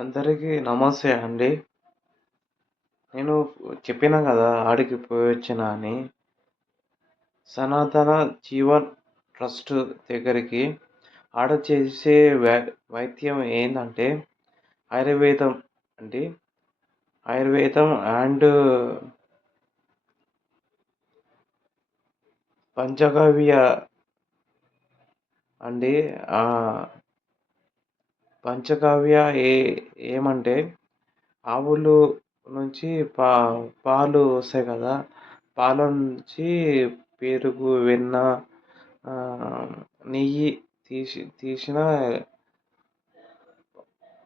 అందరికీ నమస్తే అండి. నేను చెప్పినా గదా! ఆడికి పోయొచ్చిన అని. సనాతన జీవన్ ట్రస్ట్ దగ్గరికి ఆడ చేసే వైద్యం ఏందంటే ఆయుర్వేదం అండి. ఆయుర్వేదం అండ్ పంచగవ్య అండి. పంచగవ్య ఏ ఏమంటే ఆవులు నుంచి పాలు వస్తాయి కదా! పాల నుంచి పెరుగు, వెన్న, నెయ్యి తీసిన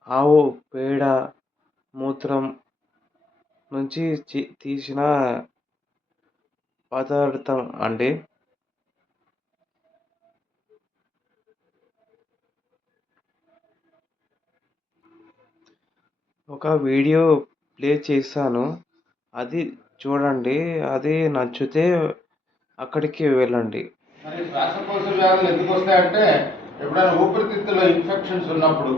ఆవు పేడ, మూత్రం నుంచి తీసిన పదార్థం అండి. ఒక వీడియో ప్లే చేశాను. అది చూడండి. అది నచ్చితే అక్కడికి వెళ్ళండి. మరి శ్వాసకోశ వ్యాధులు ఎందుకు వస్తాయంటే ఎప్పుడైనా ఊపిరితిత్తులో ఇన్ఫెక్షన్స్ ఉన్నప్పుడు,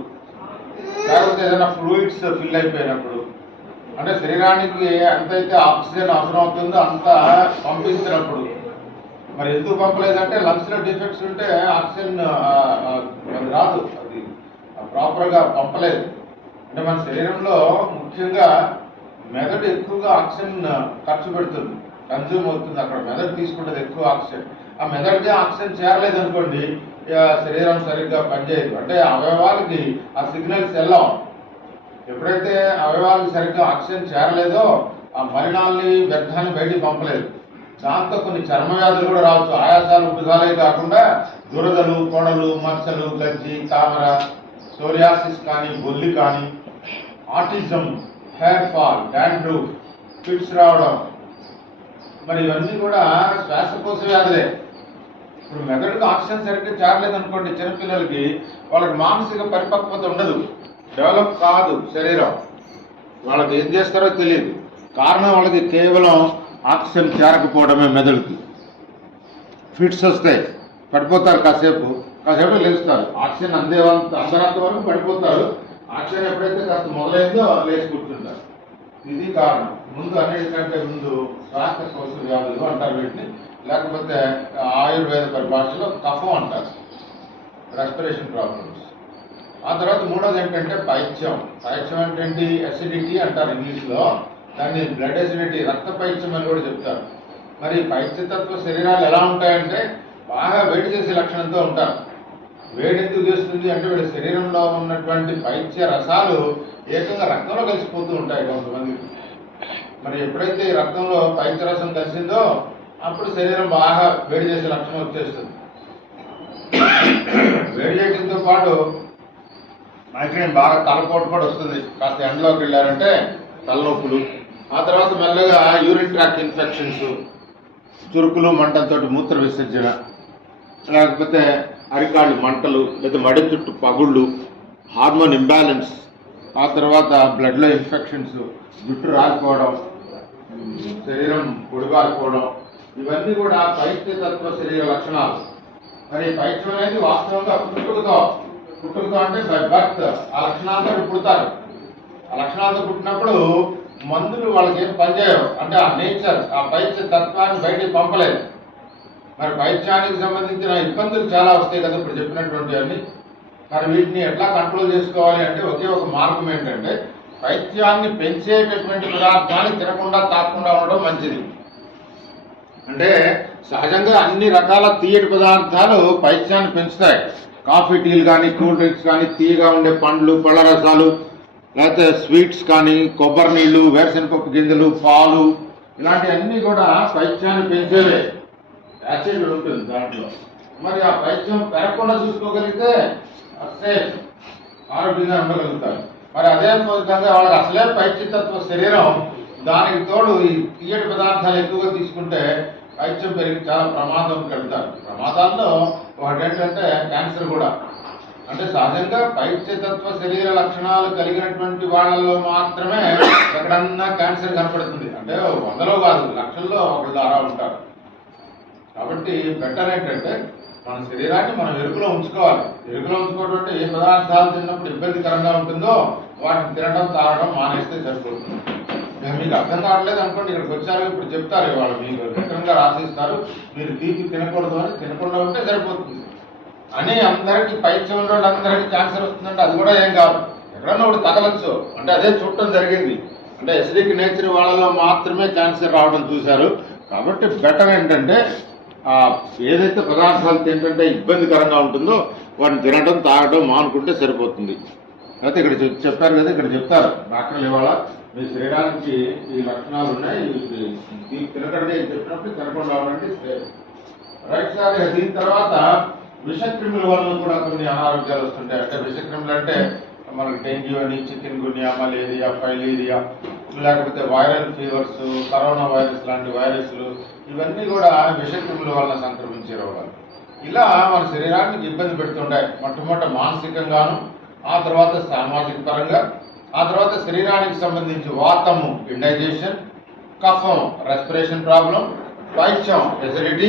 లేకపోతే ఏదైనా ఫ్లూయిడ్స్ ఫిల్ అయిపోయినప్పుడు, అంటే శరీరానికి ఎంతైతే ఆక్సిజన్ అవసరం అవుతుందో అంత పంపించినప్పుడు, మరి ఎందుకు పంపలేదంటే లంగ్స్లో డిఫెక్ట్స్ ఉంటే ఆక్సిజన్ అది రాదు, అది ప్రాపర్గా పంపలేదు. అంటే మన శరీరంలో ముఖ్యంగా మెదడు ఎక్కువగా ఆక్సిజన్ ఖర్చు పెడుతుంది, కన్జ్యూమ్ అవుతుంది. అక్కడ మెదడు తీసుకుంటుంది ఎక్కువ ఆక్సిజన్. ఆ మెదడుకి ఆక్సిజన్ చేరలేదు అనుకోండి, శరీరం సరిగ్గా పనిచేయదు. అంటే అవయవాలకి ఆ సిగ్నల్స్ వెళ్ళాం. ఎప్పుడైతే అవయవాలకు సరిగ్గా ఆక్సిజన్ చేరలేదో ఆ మలినాల్ని, వ్యర్థాన్ని బయటికి పంపలేదు. దాంతో కొన్ని చర్మ వ్యాధులు కూడా రావచ్చు. ఆయాసాలు, ఉద్గాలే కాకుండా దురదలు, కొడలు, మచ్చలు, గజ్జి, తామర, సోరియాసిస్ కానీ, బొల్లి కానీ, autism, hair fall, dandruff, fits రావడం, మరి ఇవన్నీ కూడా శ్వాసకోశ వ్యాధులే. ఇప్పుడు మెదడుకు ఆక్సిజన్ సరిగ్గా చేరలేదు అనుకోండి, చిన్నపిల్లలకి వాళ్ళకి మానసిక పరిపక్వత ఉండదు, డెవలప్ కాదు శరీరం. వాళ్ళకి ఏం చేస్తారో తెలియదు. కారణం వాళ్ళకి కేవలం ఆక్సిజన్ చేరకపోవడమే. మెదడుకి ఫిట్స్ వస్తాయి, పడిపోతారు, కాసేపు లేస్తారు. ఆక్సిజన్ అందనంత వరకు పడిపోతారు. ఆక్సిజన్ ఎప్పుడైతే కాస్త మొదలైందో లేచి కూర్చుంటారు. ఇది కారణం. ముందు అన్నిటికంటే ముందు శ్వాసకోశ వ్యాధులు అంటారు వీటిని, లేకపోతే ఆయుర్వేద పరిభాషలో కఫం అంటారు, రెస్పిరేషన్ ప్రాబ్లమ్స్. ఆ తర్వాత మూడోది ఏంటంటే పైత్యం. పైత్యం అంటే ఏంటి? అసిడిటీ అంటారు ఇంగ్లీష్లో. దాన్ని బ్లడ్ అసిడిటీ, రక్త పైత్యం అని కూడా చెప్తారు. మరి పైత్యతత్వ శరీరాలు ఎలా ఉంటాయంటే బాగా వేడి చేసే లక్షణంతో ఉంటారు. వేడి ఎందుకు చేస్తుంది అంటే వీళ్ళ శరీరంలో ఉన్నటువంటి పైత్య రసాలు ఏకంగా రక్తంలో కలిసిపోతూ ఉంటాయి కొంతమంది. మరి ఎప్పుడైతే ఈ రక్తంలో పైత్య రసం కలిసిందో అప్పుడు శరీరం బాగా వేడి చేసే లక్షణం వచ్చేస్తుంది. వేడి చేయడంతో పాటు మైగ్రేన్, బాగా తలపోటు కూడా వస్తుంది. కాస్త ఎండలోకి వెళ్ళారంటే తలనొప్పులు. ఆ తర్వాత మెల్లగా యూరిన్ ట్రాక్ ఇన్ఫెక్షన్స్, చురుకులు, మంటలతో మూత్ర విసర్జన, లేకపోతే అరికాళ్ళు మంటలు, లేదా మడి చుట్టూ పగుళ్ళు, హార్మోన్ ఇంబ్యాలెన్స్, ఆ తర్వాత బ్లడ్లో ఇన్ఫెక్షన్స్, జుట్టు రాలిపోవడం, శరీరం పొడిబారిపోవడం, ఇవన్నీ కూడా పైత్యతత్వ శరీర లక్షణాలు. మరి పైత్యం అనేది వాస్తవంగా పుట్టుకతో అంటే బై బర్త్ ఆ లక్షణాలతో పుడతారు. ఆ లక్షణాలతో పుట్టినప్పుడు మందులు వాళ్ళకి ఏం పనిచేయవు. అంటే ఆ నేచర్, ఆ పైత్య తత్వాన్ని బయటికి పంపలేదు. మరి పైత్యానికి సంబంధించిన ఇబ్బందులు చాలా వస్తాయి కదా ఇప్పుడు చెప్పినటువంటి అన్ని. మరి వీటిని ఎట్లా కంట్రోల్ చేసుకోవాలి అంటే ఒకే ఒక మార్గం ఏంటంటే పైత్యాన్ని పెంచేటటువంటి పదార్థాన్ని తినకుండా, తాకుండా ఉండడం మంచిది. అంటే సహజంగా అన్ని రకాల తీయటి పదార్థాలు పైత్యాన్ని పెంచుతాయి. కాఫీ, టీలు కానీ, కూల్ డ్రింక్స్ కానీ, తీయగా ఉండే పండ్లు, పళ్ళ రసాలు, లేకపోతే స్వీట్స్ కానీ, కొబ్బరి నీళ్లు, వేరుశనగపప్పు గింజలు, పాలు, ఇలాంటివన్నీ కూడా పైత్యాన్ని పెంచేవే. యాసిడ్ ఉంటుంది దాంట్లో. మరి ఆ పైత్యం పెరగకుండా చూసుకోగలిగితే సేఫ్, ఆరోగ్యంగా ఉండగలుగుతారు. మరి అదే విధంగా వాళ్ళకి అసలే పైత్యతత్వ శరీరం, దానికి తోడు ఈ తీయటి పదార్థాలు ఎక్కువగా తీసుకుంటే పైత్యం పెరిగి చాలా ప్రమాదం కలుగుతారు. ప్రమాదాల్లో ఒకటి ఏంటంటే క్యాన్సర్ కూడా. అంటే సహజంగా పైత్యతత్వ శరీర లక్షణాలు కలిగినటువంటి వాళ్ళలో మాత్రమే ఎక్కడన్నా క్యాన్సర్ కనపడుతుంది. అంటే 100లో కాదు, లక్షల్లో ఒకళ్ళు అలా ఉంటారు. కాబట్టి బెటర్ ఏంటంటే మన శరీరాన్ని మనం ఎరుకులో ఉంచుకోవాలి. ఎరుకులో ఉంచుకోవడం అంటే ఏ పదార్థాలు తిన్నప్పుడు ఇబ్బందికరంగా ఉంటుందో వాటిని తినడం తాగడం మానేస్తే సరిపోతుంది. మీకు అర్థం కావట్లేదు అనుకోండి, ఇక్కడికి వచ్చారు ఇప్పుడు చెప్తారు, ఇవాళ మీకు రిటర్న్గా రాసిస్తారు, మీరు తీపి తినకూడదు అని, తినకుండా ఉంటే సరిపోతుంది అని. అందరికీ పైచ్యం ఉన్న వాళ్ళందరికీ క్యాన్సర్ వస్తుందంటే అది కూడా ఏం కాదు, ఎక్కడన్నా ఒకటి తగలచ్చు అంటే అదే చూడటం జరిగింది. అంటే ఎసిడిక్ నేచర్ వాళ్ళలో మాత్రమే క్యాన్సర్ రావడం చూశారు. కాబట్టి బెటర్ ఏంటంటే ఏదైతే పదార్థాలు తింటుంటే ఇబ్బందికరంగా ఉంటుందో వాటిని తినడం తాగడం మానుకుంటే సరిపోతుంది. అయితే ఇక్కడ చెప్పారు కదా, ఇక్కడ చెప్తారు డాక్టర్లు ఇవాళ మీ శరీరానికి ఈ లక్షణాలు ఉన్నాయి, దీన్ని తినకండి అని చెప్పినప్పుడు తినకుండా ఉండండి రైట్ సార్. దీని తర్వాత విషక్రిముల వల్ల కూడా కొన్ని అనారోగ్యాలు వస్తుంటాయి. అంటే విషక్రిములు అంటే మనకి డెంగ్యూ అని, చికెన్ గున్యా, మలేరియా, ఫైలీరియా, లేకపోతే వైరల్ ఫీవర్స్, కరోనా వైరస్ లాంటి వైరస్లు, ఇవన్నీ కూడా విషక్రిముల వలన సంక్రమించే రోగాలు. ఇలా మన శరీరానికి ఇబ్బంది పెడుతుంటాయి. మొట్టమొదట మానసికంగాను, ఆ తర్వాత సామాజిక పరంగా, ఆ తర్వాత శరీరానికి సంబంధించి వాతము ఇండైజెషన్, కఫం రెస్పిరేషన్ ప్రాబ్లం, పైత్యం ఎసిడిటీ,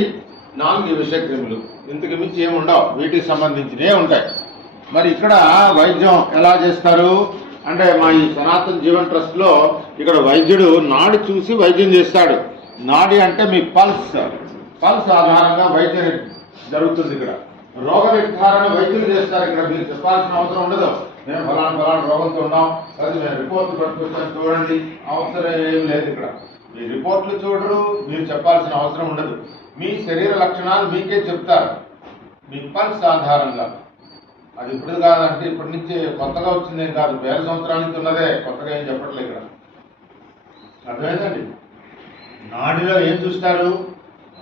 4 విషక్రిములు. ఇంతకు మించి ఏమి ఉండవు, వీటికి సంబంధించినవే ఉంటాయి. మరి ఇక్కడ వైద్యం ఎలా చేస్తారు అంటే మా ఈ సనాతన జీవన్ ట్రస్ట్లో ఇక్కడ వైద్యుడు నాడి చూసి వైద్యం చేస్తాడు. నాడి అంటే మీ పల్స్ ఆధారంగా వైద్యం జరుగుతుంది. ఇక్కడ రోగ నిర్ధారణ వైద్యులు చేస్తారు. ఇక్కడ మీరు చెప్పాల్సిన అవసరం ఉండదు, మేము ఫలానా రోగంతో ఉన్నాం, అది మేము రిపోర్ట్లు పట్టుకొచ్చాను చూడండి, అవసరం ఏం లేదు. ఇక్కడ మీ రిపోర్ట్లు చూడరు, మీరు చెప్పాల్సిన అవసరం ఉండదు. మీ శరీర లక్షణాలు మీకే చెప్తారు మీ పల్స్ ఆధారంగా. అది ఇప్పుడు కాదంటే ఇప్పటి నుంచి కొత్తగా వచ్చిందేం కాదు, 1000 సంవత్సరాల నుంచి ఉన్నదే, కొత్తగా ఏం చెప్పట్లేదు ఇక్కడ. అర్థమైందండి? నాడిలో ఏం చూస్తారు,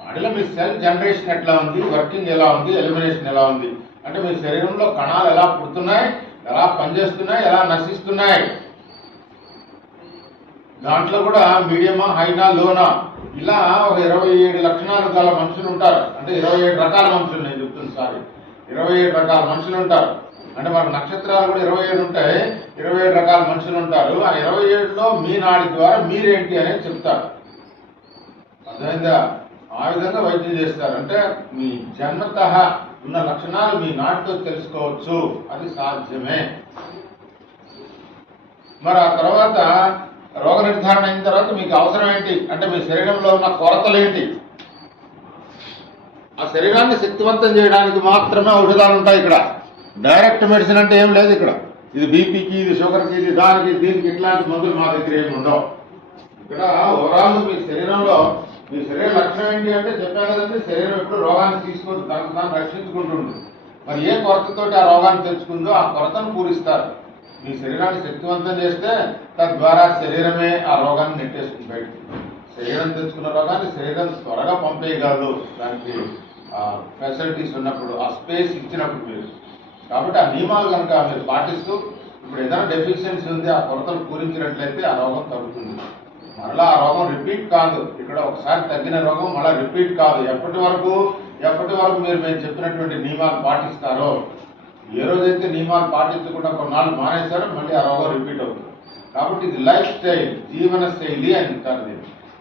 నాడిలో మీ సెల్ జనరేషన్ ఎట్లా ఉంది, వర్కింగ్ ఎలా ఉంది, ఎలిమినేషన్ ఎలా ఉంది, అంటే మీ శరీరంలో కణాలు ఎలా పుడుతున్నాయి, ఎలా పనిచేస్తున్నాయి, ఎలా నశిస్తున్నాయి. దాంట్లో కూడా మీడియమా, హైనా, లోనా, ఇలా ఒక 27 లక్షణాలు గల మనుషులు ఉంటారు. అంటే 27 రకాల మనుషులు, నేను చెప్తుంది 27 రకాల మనుషులు ఉంటారు. అంటే మనకు నక్షత్రాలు కూడా 27 ఉంటాయి, 27 రకాల మనుషులు ఉంటారు. ఆ 27లో మీ నాడి ద్వారా మీరేంటి అనేది చెప్తారు. అర్థమైందా? ఆ విధంగా వైద్యం చేస్తారు. అంటే మీ జన్మతః ఉన్న లక్షణాలు మీ నాటితో తెలుసుకోవచ్చు, అది సాధ్యమే. మరి ఆ తర్వాత రోగ నిర్ధారణ అయిన తర్వాత మీకు అవసరం ఏంటి అంటే మీ శరీరంలో ఉన్న కొరతలు ఏంటి, ఆ శరీరాన్ని శక్తివంతం చేయడానికి మాత్రమే ఔషధాలు ఉంటాయి. ఇక్కడ డైరెక్ట్ మెడిసిన్ అంటే ఏం లేదు. ఇక్కడ ఇది బీపీకి, ఇది షుగర్కి, ఇది దానికి, దీనికి ఇట్లాంటి మందులు మా దగ్గర ఏమి ఉండవు. ఇక్కడ ఓవరాల్ మీ శరీరంలో మీ శరీర లక్షణం ఏంటి అంటే చెప్పాను కదండి, శరీరం ఎప్పుడు రోగాన్ని తీసుకోదు, తనకు తాను రక్షించుకుంటుంది. మరి ఏ కొరతతోటి ఆ రోగాన్ని తెచ్చుకుందో ఆ కొరతను పూరిస్తారు. మీ శరీరాన్ని శక్తివంతం చేస్తే తద్వారా శరీరమే ఆ రోగాన్ని నెట్టేసుకుని బయటకు. శరీరం తెచ్చుకున్న రోగాన్ని శరీరం త్వరగా పంపేయగలదు, దానికి ఫెసిలిటీస్ ఉన్నప్పుడు, ఆ స్పేస్ ఇచ్చినప్పుడు మీరు. కాబట్టి ఆ నియమాలు కనుక మీరు పాటిస్తూ ఇప్పుడు ఏదైనా డెఫిషియన్సీ ఉంది, ఆ కొరతలు పూరించినట్లయితే ఆ రోగం తగ్గుతుంది. మరలా ఆ రోగం రిపీట్ కాదు. ఇక్కడ ఒకసారి తగ్గిన రోగం మళ్ళీ రిపీట్ కాదు. ఎప్పటి వరకు మీరు మేము చెప్పినటువంటి నియమాలు పాటిస్తారో, ఏ రోజైతే నియమాలు పాటించకుండా కొన్నాళ్ళు మానేశారో మళ్ళీ ఆ రోగం రిపీట్ అవుతుంది. కాబట్టి ఇది లైఫ్ స్టైల్, జీవన శైలి అని అంటారు.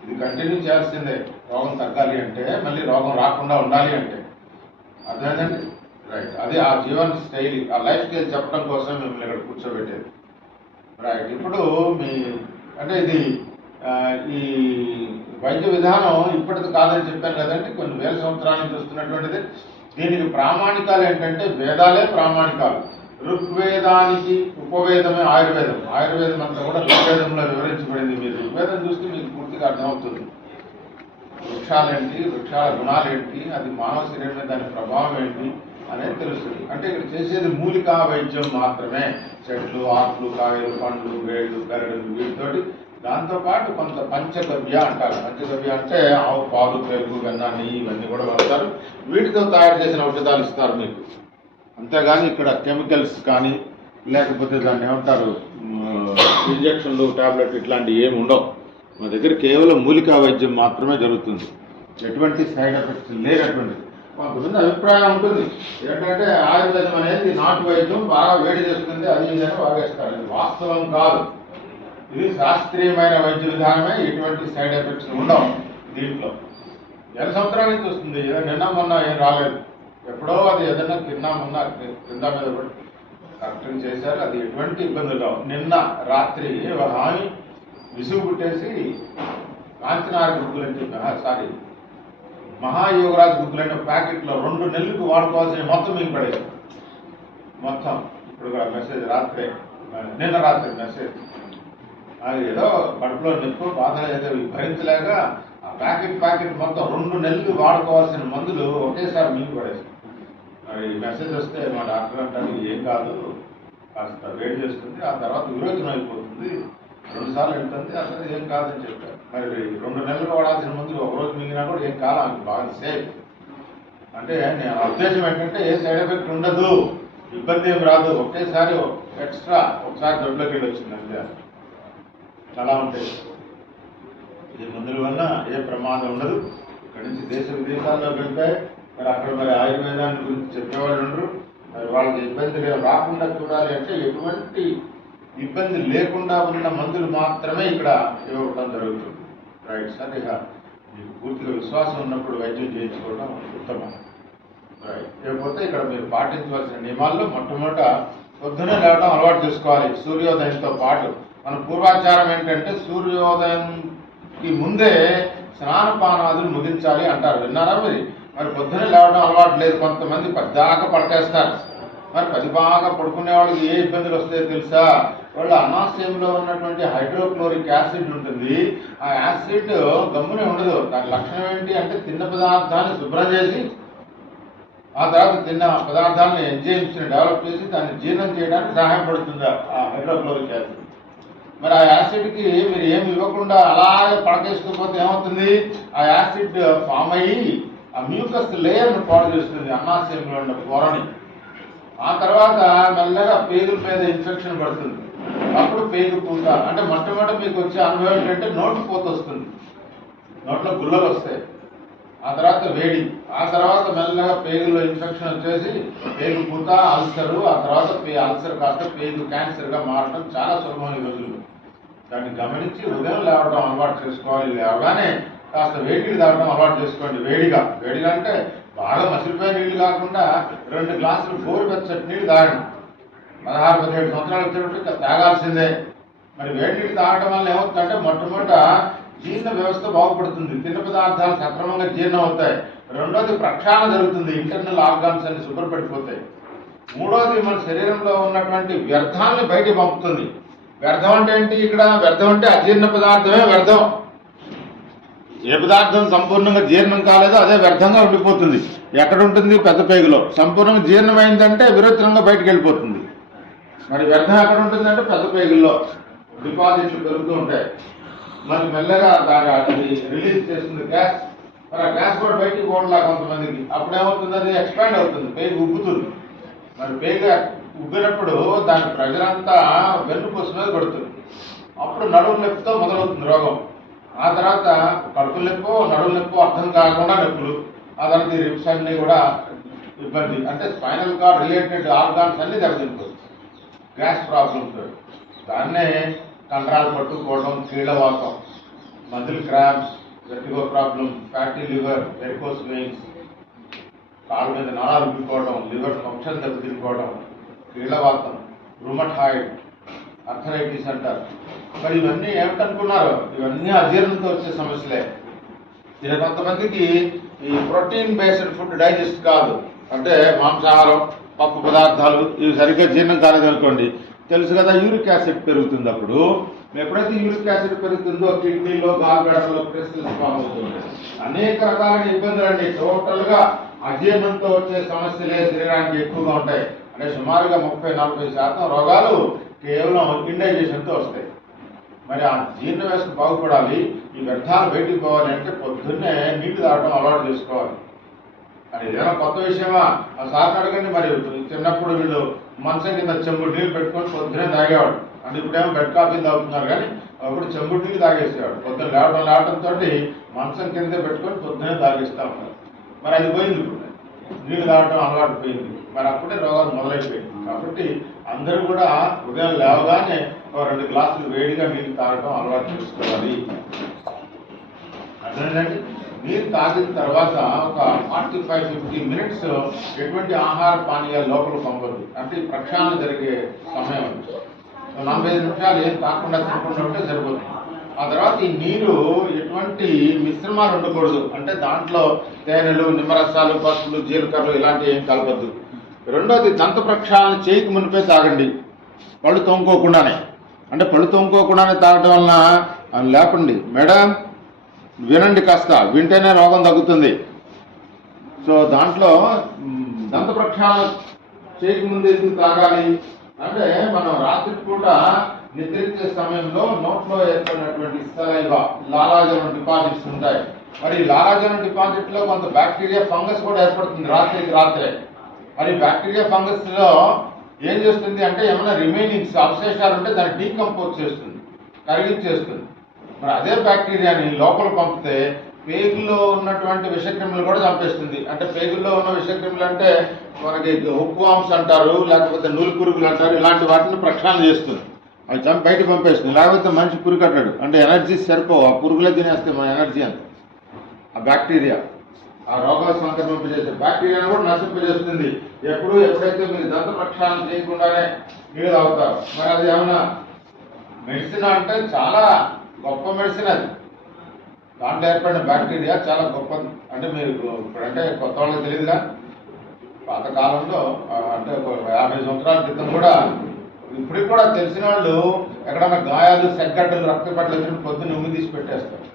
ఇది కంటిన్యూ చేయాల్సిందే. రోగం తగ్గాలి అంటే, మళ్ళీ రోగం రాకుండా ఉండాలి అంటే. అర్థమైందండి? రైట్. అది ఆ జీవన శైలి, ఆ లైఫ్ స్టైల్ చెప్పడం కోసం మిమ్మల్ని ఇక్కడ కూర్చోబెట్టేది. రైట్. ఇప్పుడు మీ అంటే ఇది ఈ వైద్య విధానం ఇప్పటిది కాదని చెప్పాను కదండి, కొన్ని 1000 సంవత్సరాల నుంచి వస్తున్నటువంటిది. దీనికి ప్రామాణికాలు ఏంటంటే వేదాలే ప్రామాణికాలు. ఋగ్వేదానికి ఉపవేదమే ఆయుర్వేదం. ఆయుర్వేదం అంతా కూడా ఋగ్వేదంలో వివరించబడింది. మీరు ఋగ్వేదం చూస్తే మీకు పూర్తిగా అర్థమవుతుంది. వృక్షాలేంటి, వృక్షాల గుణాలేంటి, అది మానవ శరీరం మీద దాని ప్రభావం ఏంటి అనేది తెలుస్తుంది. అంటే ఇక్కడ చేసేది మూలికా వైద్యం మాత్రమే. చెట్లు, ఆకులు, కాయలు, పండ్లు, వేళ్ళు, గరడులు, వీటితోటి దాంతోపాటు కొంత పంచగవ్య అంటారు. పంచగవ్య అంటే ఆవు పాలు, పెరుగు, వెన్న, నెయ్యి ఇవన్నీ కూడా వాడతారు. వీటితో తయారు చేసిన ఔషధాలు ఇస్తారు మీకు. అంతేగాని ఇక్కడ కెమికల్స్ కానీ లేకపోతే దాన్ని ఏమంటారు ఇంజక్షన్లు, టాబ్లెట్ ఇట్లాంటివి ఏమి ఉండవు. మా దగ్గర కేవలం మూలికా వైద్యం మాత్రమే జరుగుతుంది. ఎటువంటి సైడ్ ఎఫెక్ట్స్ లేనటువంటిది. కొంతమంది అభిప్రాయం ఉంటుంది ఏంటంటే ఆయుర్వేదం అనేది నాటు వైద్యం, బాగా వేడి చేస్తుంది, అది ఇదని వాగేస్తారు. అది వాస్తవం కాదు. ఇది శాస్త్రీయమైన వైద్య విధానమే. ఎటువంటి సైడ్ ఎఫెక్ట్స్ ఉండవు దీంట్లో. 1000 సంవత్సరాల నుంచి వస్తుంది. ఏదో నిన్న మొన్న ఏం రాలేదు. ఎప్పుడో అది ఏదైనా తిన్నా మొన్న కింద మీద పడి కరెక్ట్గా చేశారు. అది ఎటువంటి ఇబ్బందులు రావు. నిన్న రాత్రి ఒక హామీ విసుగు పుట్టేసి కాంచనార గుగ్గులు అని చెప్పి మహాయోగరాజు గుగ్గులు అనే ప్యాకెట్లో 2 నెలలకు వాడుకోవాల్సిన మొత్తం మీకు పడేది. మొత్తం ఇప్పుడు కూడా మెసేజ్ రాత్రే, నిన్న రాత్రి మెసేజ్. అది ఏదో కడుపులో నొప్పి బాధలు ఏదో భరించలేక ఆ ప్యాకెట్ మొత్తం 2 నెలలు వాడుకోవాల్సిన మందులు ఒకేసారి మీకు పడేసి. మరి మెసేజ్ వస్తే మా డాక్టర్ అంటారు ఏం కాదు, కాస్త వేడి చేస్తుంది, ఆ తర్వాత విరోచనం అయిపోతుంది, 2 సార్లు వెళ్తుంది, అసలు ఏం కాదని చెప్పారు. మరి 2 నెలలు వాడాల్సిన మందులు ఒకరోజు మింగినా కూడా ఏం కాలం, అది బాగా సేఫ్. అంటే నేను ఉద్దేశం ఏంటంటే ఏ సైడ్ ఎఫెక్ట్ ఉండదు, ఇబ్బంది ఏం రాదు, ఒకేసారి ఎక్స్ట్రా ఒకసారి దొడ్లోకి వెళ్ళి వచ్చింది అంతే. చాలా ఉంటాయి ఈ మందుల వల్ల ఏ ప్రమాదం ఉండదు. ఇక్కడి నుంచి దేశ విదేశాల్లో వెళ్తాయి. మరి అక్కడ మరి ఆయుర్వేదాన్ని గురించి చెప్పేవాళ్ళు ఉండరు. మరి వాళ్ళకి ఇబ్బంది రాకుండా చూడాలి అంటే ఎటువంటి ఇబ్బంది లేకుండా ఉన్న మందులు మాత్రమే ఇక్కడ ఇవ్వడం జరుగుతుంది. రైట్ సార్, ఇక మీకు పూర్తిగా విశ్వాసం ఉన్నప్పుడు వైద్యం చేయించుకోవడం ఉత్తమం. రైట్, లేకపోతే ఇక్కడ మీరు పాటించవలసిన నియమాల్లో మొట్టమొదట పొద్దునే లేవడం అలవాటు చేసుకోవాలి. సూర్యోదయంతో పాటు మన పూర్వాచారం ఏంటంటే సూర్యోదయంకి ముందే స్నానపానాదులు ముగించాలి అంటారు. విన్నారా మీరు? మరి పొద్దునే లేవడం అలవాటు లేదు. కొంతమంది పద్దాకా పడకేస్తారు. మరి 10 బాగా పడుకునే వాళ్ళకి ఏ ఇబ్బందులు వస్తాయో తెలుసా? వాళ్ళు అనాశయంలో ఉన్నటువంటి హైడ్రోక్లోరిక్ యాసిడ్ ఉంటుంది. ఆ యాసిడ్ గమ్మునే ఉండదు. దాని లక్షణం ఏంటి అంటే తిన్న పదార్థాన్ని శుభ్రం చేసి ఆ తర్వాత తిన్న పదార్థాలను ఎంజైమ్స్ని డెవలప్ చేసి దాన్ని జీర్ణం చేయడానికి సహాయపడుతుంది ఆ హైడ్రోక్లోరిక్ యాసిడ్. మరి ఆ యాసిడ్కి మీరు ఏమి ఇవ్వకుండా అలాగే పడకేస్తూ పోతే ఏమవుతుంది? ఆ యాసిడ్ ఫామ్ అయ్యి ఆ మ్యూకస్ లేయర్ను పాడు చేస్తుంది, అన్నాశయంలో ఉన్న పొరని. ఆ తర్వాత మెల్లగా పేగుల మీద ఇన్ఫెక్షన్ పడుతుంది. అప్పుడు పేగు పూత అంటే మొట్టమొదటి మీకు వచ్చే అనుభవం ఏంటంటే నోటి పూత వస్తుంది, నోట్లో గుల్లలు వస్తాయి. ఆ తర్వాత వేడి, ఆ తర్వాత మెల్లగా పేగులో ఇన్ఫెక్షన్ వచ్చేసి పేగు పూత, అల్సరు, ఆ తర్వాత అల్సర్ కాస్త పేగు క్యాన్సర్గా మారడం చాలా సులభమైన రోజులు. దాన్ని గమనించి ఉదయం లేవడం అలవాటు చేసుకోవాలి. లేవగానే కాస్త వేడి తాగడం అలవాటు చేసుకోండి. వేడిగా అంటే బాగా మసిలిపోయిన నీళ్ళు కాకుండా 2 గ్లాసులు గోరువెచ్చటి నీళ్ళు తాగండి. 16-17 సంవత్సరాలు వచ్చేటప్పుడు తాగాల్సిందే. మరి వేడి నీళ్ళు తాగడం వల్ల ఏమవుతుందంటే మొట్టమొదట జీర్ణ వ్యవస్థ బాగుపడుతుంది, తిన్న పదార్థాలు సక్రమంగా జీర్ణం అవుతాయి. రెండోది ప్రక్షాళన జరుగుతుంది, ఇంటర్నల్ ఆర్గాన్స్ అన్ని శుభ్రపడిపోతాయి. మూడోది మన శరీరంలో ఉన్నటువంటి వ్యర్థాన్ని బయట పంపుతుంది. వ్యర్థం అంటే ఏంటి? ఇక్కడ వ్యర్థం అంటే అజీర్ణ పదార్థమే వ్యర్థం. ఏ పదార్థం సంపూర్ణంగా జీర్ణం కాలేదో అదే వ్యర్థంగా ఉండిపోతుంది. ఎక్కడ ఉంటుంది? పెద్ద పేగులో. సంపూర్ణంగా జీర్ణమైందంటే విరోచనంగా బయటకు వెళ్ళిపోతుంది. మరి వ్యర్థం ఎక్కడ ఉంటుందంటే పెద్ద పేగుల్లో డిపాజిట్లు పెరుగుతూ ఉంటాయి. మరి మెల్లగా దాన్ని రిలీజ్ చేస్తుంది గ్యాస్. మరి ఆ గ్యాస్ కూడా బయటికి పోవట్లా కొంతమందికి. అప్పుడు ఏమవుతుంది? అది ఎక్స్పాండ్ అవుతుంది, పేగు ఉబ్బుతుంది. మరి పేగు ఉబ్బినప్పుడు దాని ప్రెషర్ అంతా వెన్నుపూస మీద పడుతుంది. అప్పుడు నడుము నొప్పితో మొదలవుతుంది రోగం. ఆ తర్వాత కడుపు నొప్పో నడుము నొప్పో అర్థం కాకుండా నొప్పులు. ఆ తర్వాత ఈ రిప్స్ అన్నీ కూడా ఇబ్బంది. అంటే స్పైనల్ కార్డ్ రిలేటెడ్ ఆర్గాన్స్ అన్నీ దెబ్బతింటుంది గ్యాస్ ప్రాబ్లమ్స్. దాన్నే కండరాలు పట్టుకోవడం, కీళ్ళవాతం, muscle cramps, vertigo problem, fatty liver, varicose veins, కాళ్ళ మీద నరాలు ఉబ్బిపోవడం, లివర్ ఫంక్షన్ దెబ్బతింటుకోవడం, కీళ్ళవాతం, రుమటాయిడ్ అర్థరైటిస్ అంటారు. మరి ఇవన్నీ ఏమిటనుకున్నారు? ఇవన్నీ అజీర్ణంతో వచ్చే సమస్యలే. ఇది కొంతమందికి ఈ ప్రోటీన్ బేస్డ్ ఫుడ్ డైజెస్ట్ కాదు. అంటే మాంసాహారం, పప్పు పదార్థాలు ఇవి సరిగ్గా జీర్ణం కాలేదనుకోండి, తెలుసు కదా యూరిక్ యాసిడ్ పెరుగుతుంది. అప్పుడు ఎప్పుడైతే యూరిక్ యాసిడ్ పెరుగుతుందో కిడ్నీలో, గాల్బ్లాడర్లో క్రిస్టల్స్ ఫామ్ అవుతుంది. అనేక రకాలైన ఇబ్బందులు అండి. టోటల్గా అజీర్ణంతో వచ్చే సమస్యలే శరీరానికి ఎక్కువగా ఉంటాయి. అంటే సుమారుగా 30-40% రోగాలు కేవలం ఇండైజెషన్తో వస్తాయి. మరి ఆ జీర్ణ వ్యవస్థ బాగుపడాలి, ఈ వ్యర్థాలు బయటికి పోవాలి అంటే పొద్దున్నే నీళ్లు తాగడం అలవాటు చేసుకోవాలి. అది ఏదైనా కొత్త విషయమా? ఆ సార్ని అడగండి. మరి చిన్నప్పుడు వీళ్ళు మంచం కింద చెంబుడు నీళ్ళు పెట్టుకొని పొద్దునే తాగేవాడు. అంటే ఇప్పుడేమో బెడ్ కాఫీ తాగుతున్నారు, కానీ అప్పుడు చెంబుడు నీళ్ళు తాగేసేవాడు. పొద్దున్న లేవడంతో మంచం కిందే పెట్టుకొని పొద్దునే తాగేస్తూ ఉంటారు. మరి అది పోయింది. ఇప్పుడు నీళ్ళు తాగడం అలవాటు పోయింది. మరి అప్పుడే రోగాలు మొదలైపోయింది. కాబట్టి అందరూ కూడా ఉదయం లేవగానే 2 గ్లాసులు వేడిగా నీళ్ళు తాగడం అలవాటు చేసుకోవాలి. అర్థమైందండి? నీరు తాగిన తర్వాత ఒక 45-50 మినిట్స్ ఎటువంటి ఆహార పానీయాలు లోపల పంపదు. అంటే ఈ ప్రక్షాళన జరిగే సమయం అది. 45 నిమిషాలు ఏం తాకుండా తినకుండా ఉంటే సరిపోతుంది. ఆ తర్వాత ఈ నీరు ఎటువంటి మిశ్రమాలు ఉండకూడదు. అంటే దాంట్లో తేనెలు, నిమ్మరసాలు, పసుపులు, జీలకర్రలు ఇలాంటివి ఏం కలపద్దు. రెండోది, దంత ప్రక్షాళన చేయక మునిపే తాగండి, పళ్ళు తోముకోకుండానే. అంటే పళ్ళు తోముకోకుండానే తాగడం వలన లేపండి మేడం, వినండి కాస్త, వింటేనే రోగం తగ్గుతుంది. సో దాంట్లో దంత ప్రక్షాళన చేయకముందు ఎందుకు తాగాలి అంటే, మనం రాత్రి పూట నిద్రించే సమయంలో నోట్లో ఏర్పడినటువంటి సలైవా, లాలాజలం డిపాజిట్స్ ఉంటాయి. మరి లాలాజలం డిపాజిట్ లో కొంత బ్యాక్టీరియా, ఫంగస్ కూడా ఏర్పడుతుంది రాత్రికి రాత్రే. మరి బ్యాక్టీరియా, ఫంగస్ లో ఏం చేస్తుంది అంటే, ఏమైనా రిమైనింగ్స్, అవశేషాలు ఉంటే దాన్ని డీకంపోజ్ చేస్తుంది, కరిగించేస్తుంది. మరి అదే బ్యాక్టీరియాని లోపల పంపితే పేగుల్లో ఉన్నటువంటి విషక్రిములు కూడా చంపేస్తుంది. అంటే పేగుల్లో ఉన్న విషక్రిములు అంటే మనకి హుక్వామ్స్ అంటారు, లేకపోతే నూలు పురుగులు అంటారు, ఇలాంటి వాటిని ప్రక్షాళన చేస్తుంది. అవి చంపి బయట పంపేస్తుంది. లేకపోతే మనిషి పురుగట్టాడు అంటే ఎనర్జీ సరిపోవు, ఆ పురుగులే తినేస్తే మన ఎనర్జీ అంత. ఆ బ్యాక్టీరియా ఆ రోగాలు సంక్రమింపజేసే బ్యాక్టీరియాను కూడా నశింపజేస్తుంది. ఎప్పుడైతే మీరు దంత ప్రక్షాళన చేయకుండానే నీళ్ళు తాగుతారు. మరి అది ఏమన్నా మెడిసిన్ అంటే చాలా గొప్ప మెడిసిన్ అది. దాంట్లో ఏర్పడిన బ్యాక్టీరియా చాలా గొప్పది. అంటే మీరు ఇప్పుడంటే కొత్త వాళ్ళకి తెలియదుగా, పాతకాలంలో అంటే 50 సంవత్సరాల క్రితం కూడా, ఇప్పటికి కూడా తెలిసిన వాళ్ళు ఎక్కడన్నా గాయాలు, సెగ్గడ్డలు, రక్తపట్లు వచ్చినప్పుడు పొద్దున్న ఉమ్మి తీసి పెట్టేస్తారు.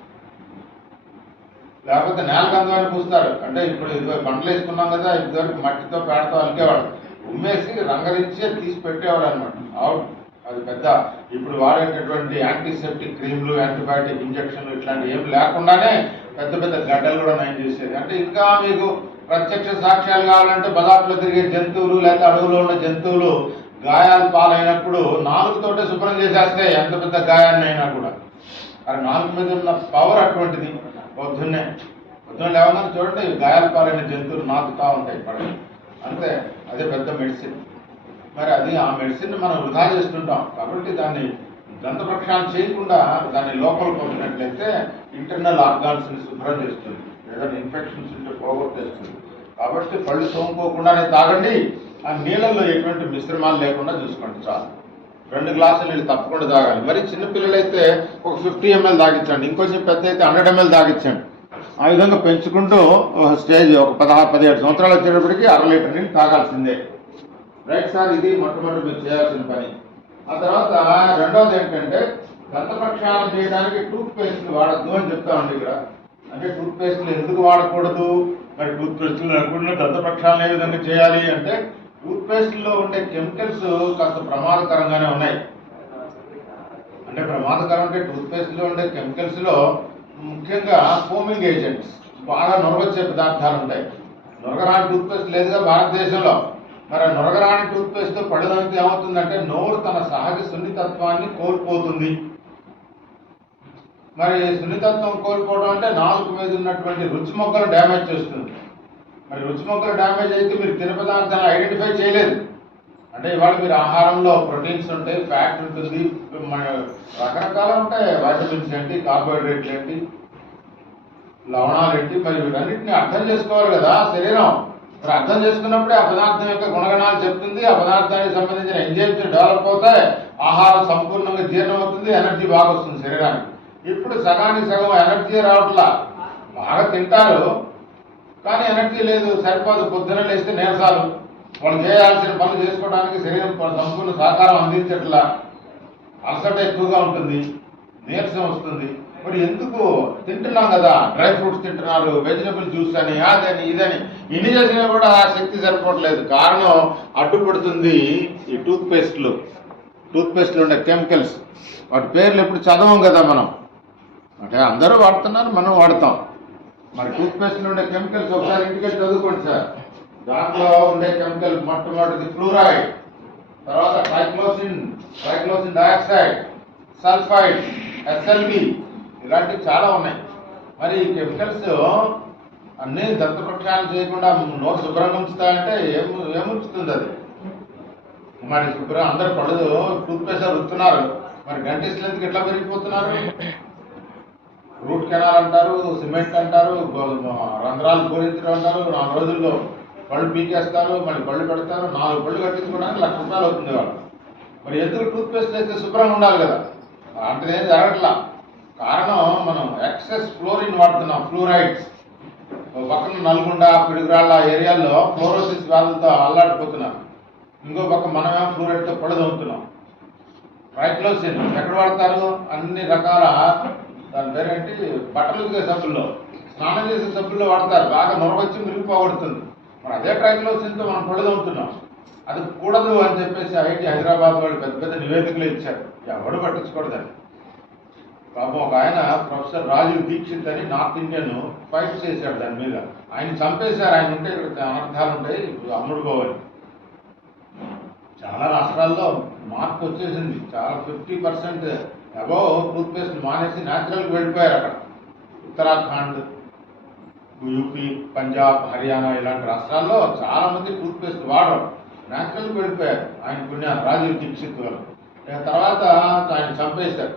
లేకపోతే నేల గంధవాన్ని పూస్తారు. అంటే ఇప్పుడు ఇది బండ్లు వేసుకున్నాం కదా, ఇదివరకు మట్టితో పేడతో అలికేవాడు, ఉమ్మేసి రంగరించి తీసి పెట్టేవాడు అనమాట. అవును, అది పెద్ద. ఇప్పుడు వాడేటటువంటి యాంటీసెప్టిక్ క్రీమ్లు, యాంటీబయాటిక్ ఇంజక్షన్లు ఇట్లాంటివి ఏం లేకుండానే పెద్ద పెద్ద గడ్డలు కూడా నయం చేసేది. అంటే ఇంకా మీకు ప్రత్యక్ష సాక్ష్యాలు కావాలంటే, బజార్లో తిరిగే జంతువులు లేదా అడవులో ఉన్న జంతువులు గాయాలు పాలైనప్పుడు నాలుగుతోటే శుభ్రం చేసేస్తాయి, ఎంత పెద్ద గాయాన్ని అయినా కూడా. అది నాలుగు మీద ఉన్న పవర్ అటువంటిది. పొద్దున్నే లేవగానే చూడండి, గాయాలు పాలైన జంతువులు నాకుతా ఉంటాయి పడవ. అంతే, అదే పెద్ద మెడిసిన్. మరి అది ఆ మెడిసిన్ మనం వృధా చేస్తుంటాం. కాబట్టి దాన్ని దంత ప్రక్షాళన చేయకుండా దాన్ని లోపల పంపినట్లయితే ఇంటర్నల్ ఆర్గాన్స్ని శుభ్రం చేస్తుంది, ఏదైనా ఇన్ఫెక్షన్స్ ఉంటే పోగొట్టేస్తుంది. కాబట్టి పళ్ళు తోముకోకుండానే తాగండి. ఆ నీళ్ళల్లో ఎటువంటి మిశ్రమాలు లేకుండా చూసుకోండి చాలు. 2 గ్లాసులు నీళ్ళు తప్పకుండా తాగాలి. మరి చిన్నపిల్లలైతే ఒక 50 ml తాగించండి, ఇంకొంచెం పెద్ద అయితే 100 ml తాగించండి. ఆ విధంగా పెంచుకుంటూ స్టేజ్ ఒక 16-17 సంవత్సరాలు వచ్చేటప్పటికి 1/2 లీటర్ నీళ్ళు తాగాల్సిందే. రైట్ సార్, ఇది మొట్టమొదటి మీరు చేయాల్సిన పని. ఆ తర్వాత రెండవది ఏంటంటే, దంత ప్రక్షాళన చేయడానికి టూత్ పేస్ట్లు వాడద్దు అని చెప్తామండి ఇక్కడ. అంటే టూత్ పేస్ట్లు ఎందుకు వాడకూడదు, మరి టూత్ పేస్ట్లు లేకుండా దంత ప్రక్షాళన ఏ విధంగా చేయాలి అంటే, టూత్ పేస్ట్లో ఉండే కెమికల్స్ కాస్త ప్రమాదకరంగానే ఉన్నాయి. అంటే ప్రమాదకరం అంటే, టూత్ పేస్ట్లో ఉండే కెమికల్స్ లో ముఖ్యంగా ఫోమింగ్ ఏజెంట్స్, బాగా నొరగొచ్చే పదార్థాలు ఉంటాయి. నొరగరాని టూత్ పేస్ట్ లేదుగా భారతదేశంలో. మరి నొరగరాని టూత్ పేస్ట్ పళ్ళు నవ్వితే ఏమవుతుందంటే, నోరు తన సహజ సున్నితత్వాన్ని కోల్పోతుంది. మరి సున్నితత్వం కోల్పోవడం అంటే నాలుగు మీద ఉన్నటువంటి రుచి మొక్కలు డ్యామేజ్ చేస్తుంది. మరి రుచి మొక్కలు డ్యామేజ్ అయితే మీరు తినే పదార్థాలను ఐడెంటిఫై చేయలేదు. అంటే ఇవాళ మీరు ఆహారంలో ప్రోటీన్స్ ఉంటాయి, ఫ్యాట్ ఉంటుంది, రకరకాలు ఉంటాయి, వైటమిన్స్ ఏంటి, కార్బోహైడ్రేట్లు ఏంటి, లవణాలు ఏంటి, మరి వీటన్నిటిని అర్థం చేసుకోవాలి కదా శరీరం. మరి అర్థం చేసుకున్నప్పుడే ఆ పదార్థం యొక్క గుణగణాలు చెప్తుంది. ఆ పదార్థానికి సంబంధించిన ఎంజైమ్స్ డెవలప్ అవుతాయి, ఆహారం సంపూర్ణంగా జీర్ణం అవుతుంది, ఎనర్జీ బాగా వస్తుంది శరీరానికి. ఇప్పుడు సగానికి సగం ఎనర్జీ రావట్లా. బాగా తింటారు కానీ ఎనర్జీ లేదు, సరిపోదు. పొద్దున లేస్తే నీరసాలు, వాళ్ళు చేయాల్సిన పనులు చేసుకోవడానికి శరీరం సంపూర్ణ సహకారం అందించట్లా, అలసట ఎక్కువగా ఉంటుంది, నీరసం వస్తుంది. మరి ఎందుకు తింటున్నాం కదా, డ్రై ఫ్రూట్స్ తింటున్నారు, వెజిటబుల్ జ్యూస్ అని, అదని ఇదని, ఇన్ని చేసినా కూడా శక్తి సరిపోవట్లేదు. కారణం అడ్డుపడుతుంది ఈ టూత్ పేస్ట్లు ఉండే కెమికల్స్. వాటి పేర్లు ఎప్పుడు చదవం కదా మనం, అంటే అందరూ వాడుతున్నారు, మనం వాడతాం. మరి టూత్ పేస్ట్లో ఉండే కెమికల్స్ ఒకసారి ఇంటికి చదువుకోండి సార్. దాంట్లో ఉండే కెమికల్ మొట్టమొదటిది ఫ్లూరైడ్, తర్వాత ట్రైక్లోసిన్ డయాక్సైడ్, సల్ఫైడ్, SLB, ఇలాంటివి చాలా ఉన్నాయి. మరి ఈ కెమికల్స్ అన్నీ దంత ప్రక్షాళన చేయకుండా నోరు శుభ్రంగా ఉంచుతాయంటే ఏముంచుతుంది అది? మరి శుభ్రం అందరు పళ్ళు టూత్ పేస్ట్ రుతున్నారు, మరి డెంటిస్టులు ఎందుకు ఎట్లా పెరిగిపోతున్నారు? రూట్ కెనాల్ అంటారు, సిమెంట్ అంటారు, రంధ్రాలు పూరించడం అంటారు. 4 రోజుల్లో పళ్ళు పీకేస్తారు, మళ్ళీ పళ్ళు పెడతారు. 4 పళ్ళు కట్టించుకోవడానికి ₹1,00,000 అవుతుంది వాళ్ళు. మరి ఎందుకు టూత్పేస్ట్ అయితే శుభ్రంగా ఉండాలి కదా, అంటే ఏం జరగట్లా. కారణం మనం ఎక్సెస్ ఫ్లోరిన్ వాడుతున్నాం, ఫ్లూరైడ్స్. పక్కన నల్గొండ, పిడుగురాళ్ళ ఏరియాల్లో ఫ్లోరోసిస్ వ్యాధులతో అల్లాడిపోతున్నారు. ఇంకో పక్క మనమే ఫ్లూరైడ్తో పళ్ళు తోముతున్నాం. ట్రైక్లోసిన్ ఎక్కడ వాడతారు? అన్ని రకాల దాని పేరేంటి బట్టలు ఉతికే సబ్బుల్లో, స్నానం చేసే సబ్బుల్లో వాడతారు. బాగా నొరవచ్చి మిరుగు పోగొడుతుంది. మరి అదే ట్రైక్లోసిన్తో మనం పళ్ళు తోముతున్నాం. అది కూడదు అని చెప్పేసి ఐఐటి హైదరాబాద్ వాళ్ళు పెద్ద పెద్ద నివేదికలు ఇచ్చారు. ఎవడు పట్టించుకోవద్దని. పాపం ఒక ఆయన ప్రొఫెసర్ రాజీవ్ దీక్షిత్ అని నార్త్ ఇండియన్ ఫైట్ చేశాడు దాని మీద. ఆయన చంపేశారు. ఆయన ఉంటే ఇక్కడ అనర్థాలు ఉంటాయి, అమ్ముడు పోవాలి. చాలా రాష్ట్రాల్లో మార్పు వచ్చేసింది. చాలా 50% అబౌవ్ టూత్పేస్ట్ మానేసి న్యాచురల్కి వెళ్ళిపోయారు. అక్కడ ఉత్తరాఖండ్, యూపీ, పంజాబ్, హర్యానా ఇలాంటి రాష్ట్రాల్లో చాలా మంది టూత్పేస్ట్ వాడరు, న్యాచురల్కి వెళ్ళిపోయారు. ఆయన పుణ్యాన్ని రాజీవ్ దీక్షిత్ గారు. తర్వాత ఆయన చంపేశారు.